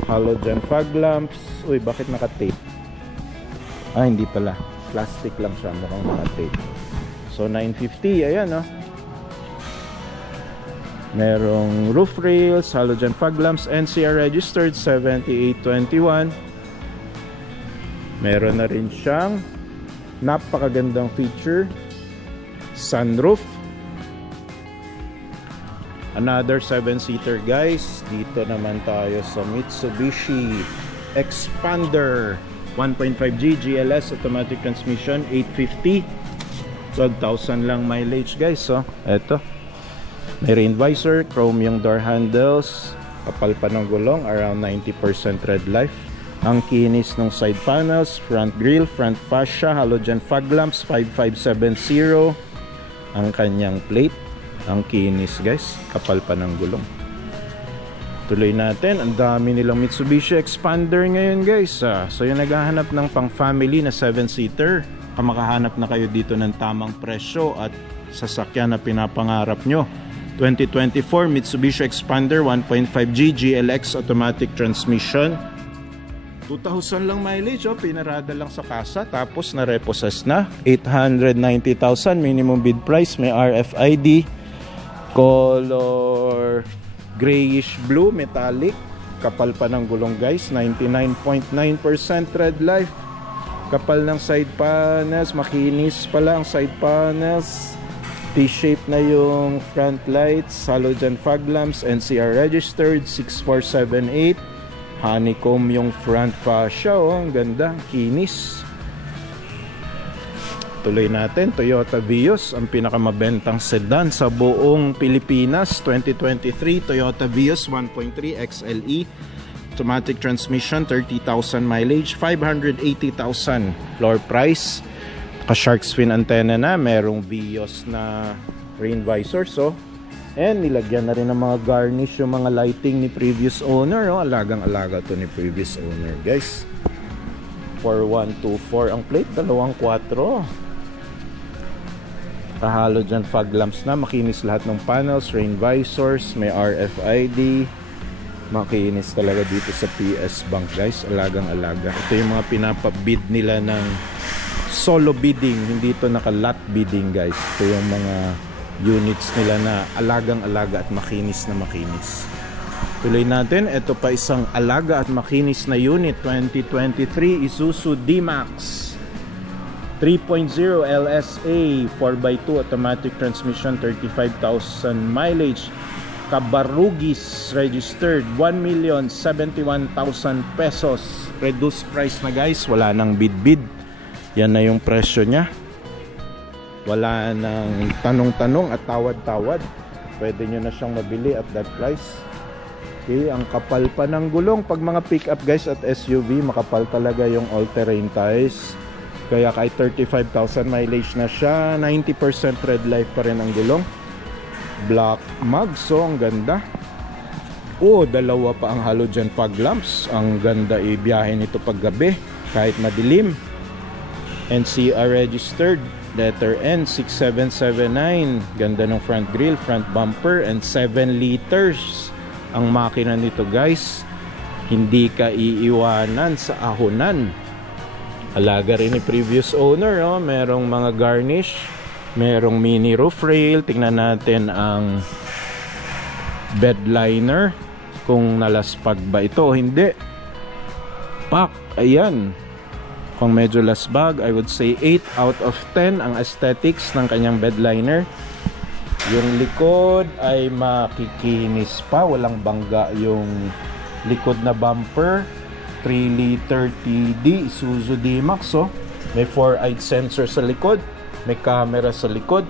halogen fog lamps. Uy, bakit naka-tape? Hindi pala, plastic lang siya, mukhang naka-tape. So 950, ayan oh. Merong roof rails, halogen fog lamps, NCR registered 7821. Meron na rin siyang napakagandang feature, sunroof. Another 7-seater guys. Dito naman tayo sa Mitsubishi Expander 1.5G GLS automatic transmission, 850, 12,000 lang mileage guys. So eto, may rain visor, chrome yung door handles, kapal pa ng gulong, around 90% tread life. Ang kinis ng side panels, front grille, front fascia, halogen fog lamps, 5570. Ang kanyang plate, ang kinis guys, kapal pa ng gulong. Tuloy natin, ang dami nilang Mitsubishi Expander ngayon guys. So yung naghahanap ng pang family na 7-seater, makahanap na kayo dito ng tamang presyo at sasakyan na pinapangarap nyo. 2024 Mitsubishi Expander 1.5G GLX automatic transmission, 2,000 lang mileage, oh, pinarada lang sa kasa tapos na-repossess na. 890,000 minimum bid price, may RFID, color grayish blue metallic, kapal pa ng gulong guys, 99.9% tread life, kapal ng side panels, makinis pala ang side panels. T-shape na yung front lights, halogen fog lamps, NCR registered, 6478. Honeycomb yung front fascia, oh, ang ganda, kinis. Tuloy natin, Toyota Vios, ang pinakamabentang sedan sa buong Pilipinas. 2023 Toyota Vios 1.3 XLE, automatic transmission, 30,000 mileage, 580,000 floor price. Ka-shark's fin antenna na, merong Vios na rain visor, so, and nilagyan na rin ng mga garnish yung mga lighting ni previous owner, oh. Alagang-alaga to ni previous owner, guys. 4124 ang plate, 24. Kahalo dyan fog lamps na, makinis lahat ng panels, rain visors, may RFID, makinis talaga dito sa PS Bank, guys. Alagang-alaga. Ito yung mga pinapabid nila ng solo bidding, hindi ito naka-lot bidding, guys. Ito yung mga units nila na alagang-alaga at makinis na makinis. Tuloy natin, ito pa isang alaga at makinis na unit, 2023 Isuzu D-Max 3.0 LSA 4x2 automatic transmission, 35,000 mileage, Kabarugis registered, 1,071,000 pesos. Reduced price na, guys, wala nang bid-bid. Yan na yung presyo niya. Wala nang tanong-tanong at tawad-tawad. Pwede nyo na siyang mabili at that price. Okay, ang kapal pa ng gulong. Pag mga pick-up, guys, at SUV, makapal talaga yung all-terrain tires. Kaya kahit 35,000 mileage na siya, 90% red life pa rin ang gulong. Black mag, so ang ganda. Oh, dalawa pa ang halogen fog lamps. Ang ganda ibiyahe nito pag gabi, kahit madilim. NCR registered, letter N 6779. Ganda ng front grille, front bumper, and 7 liters ang makina nito, guys. Hindi ka iiwanan sa ahonan. Alaga rin ni previous owner, oh. Merong mga garnish, merong mini roof rail. Tingnan natin ang bed liner, kung nalaspag ba ito o hindi. Pak, ayan. Kung medyo lasbag, I would say 8 out of 10 ang aesthetics ng kanyang bed liner. Yung likod ay makikinis pa, walang bangga yung likod na bumper. 3 liter TD Isuzu D-Max, oh. May 4-eyed sensor sa likod, may camera sa likod,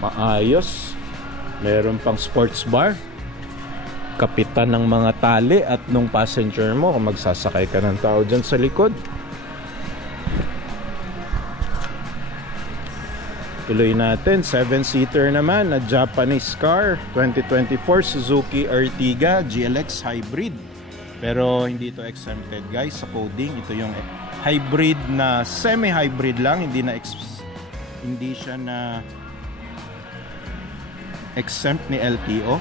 maayos. Meron pang sports bar, kapitan ng mga tali at nung passenger mo kung magsasakay ka ng tao dyan sa likod. Tuloy natin, 7-seater naman na Japanese car, 2024 Suzuki Ertiga GLX Hybrid. Pero hindi ito exempted, guys, sa coding. Ito yung hybrid na semi-hybrid lang, hindi siya na exempt ni LTO.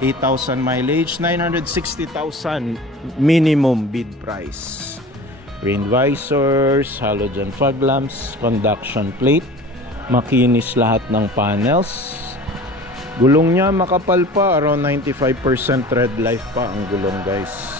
8,000 mileage, 960,000 minimum bid price. Rain visors, halogen fog lamps, conduction plate, makinis lahat ng panels. Gulong niya makapal pa, around 95% red life pa ang gulong, guys.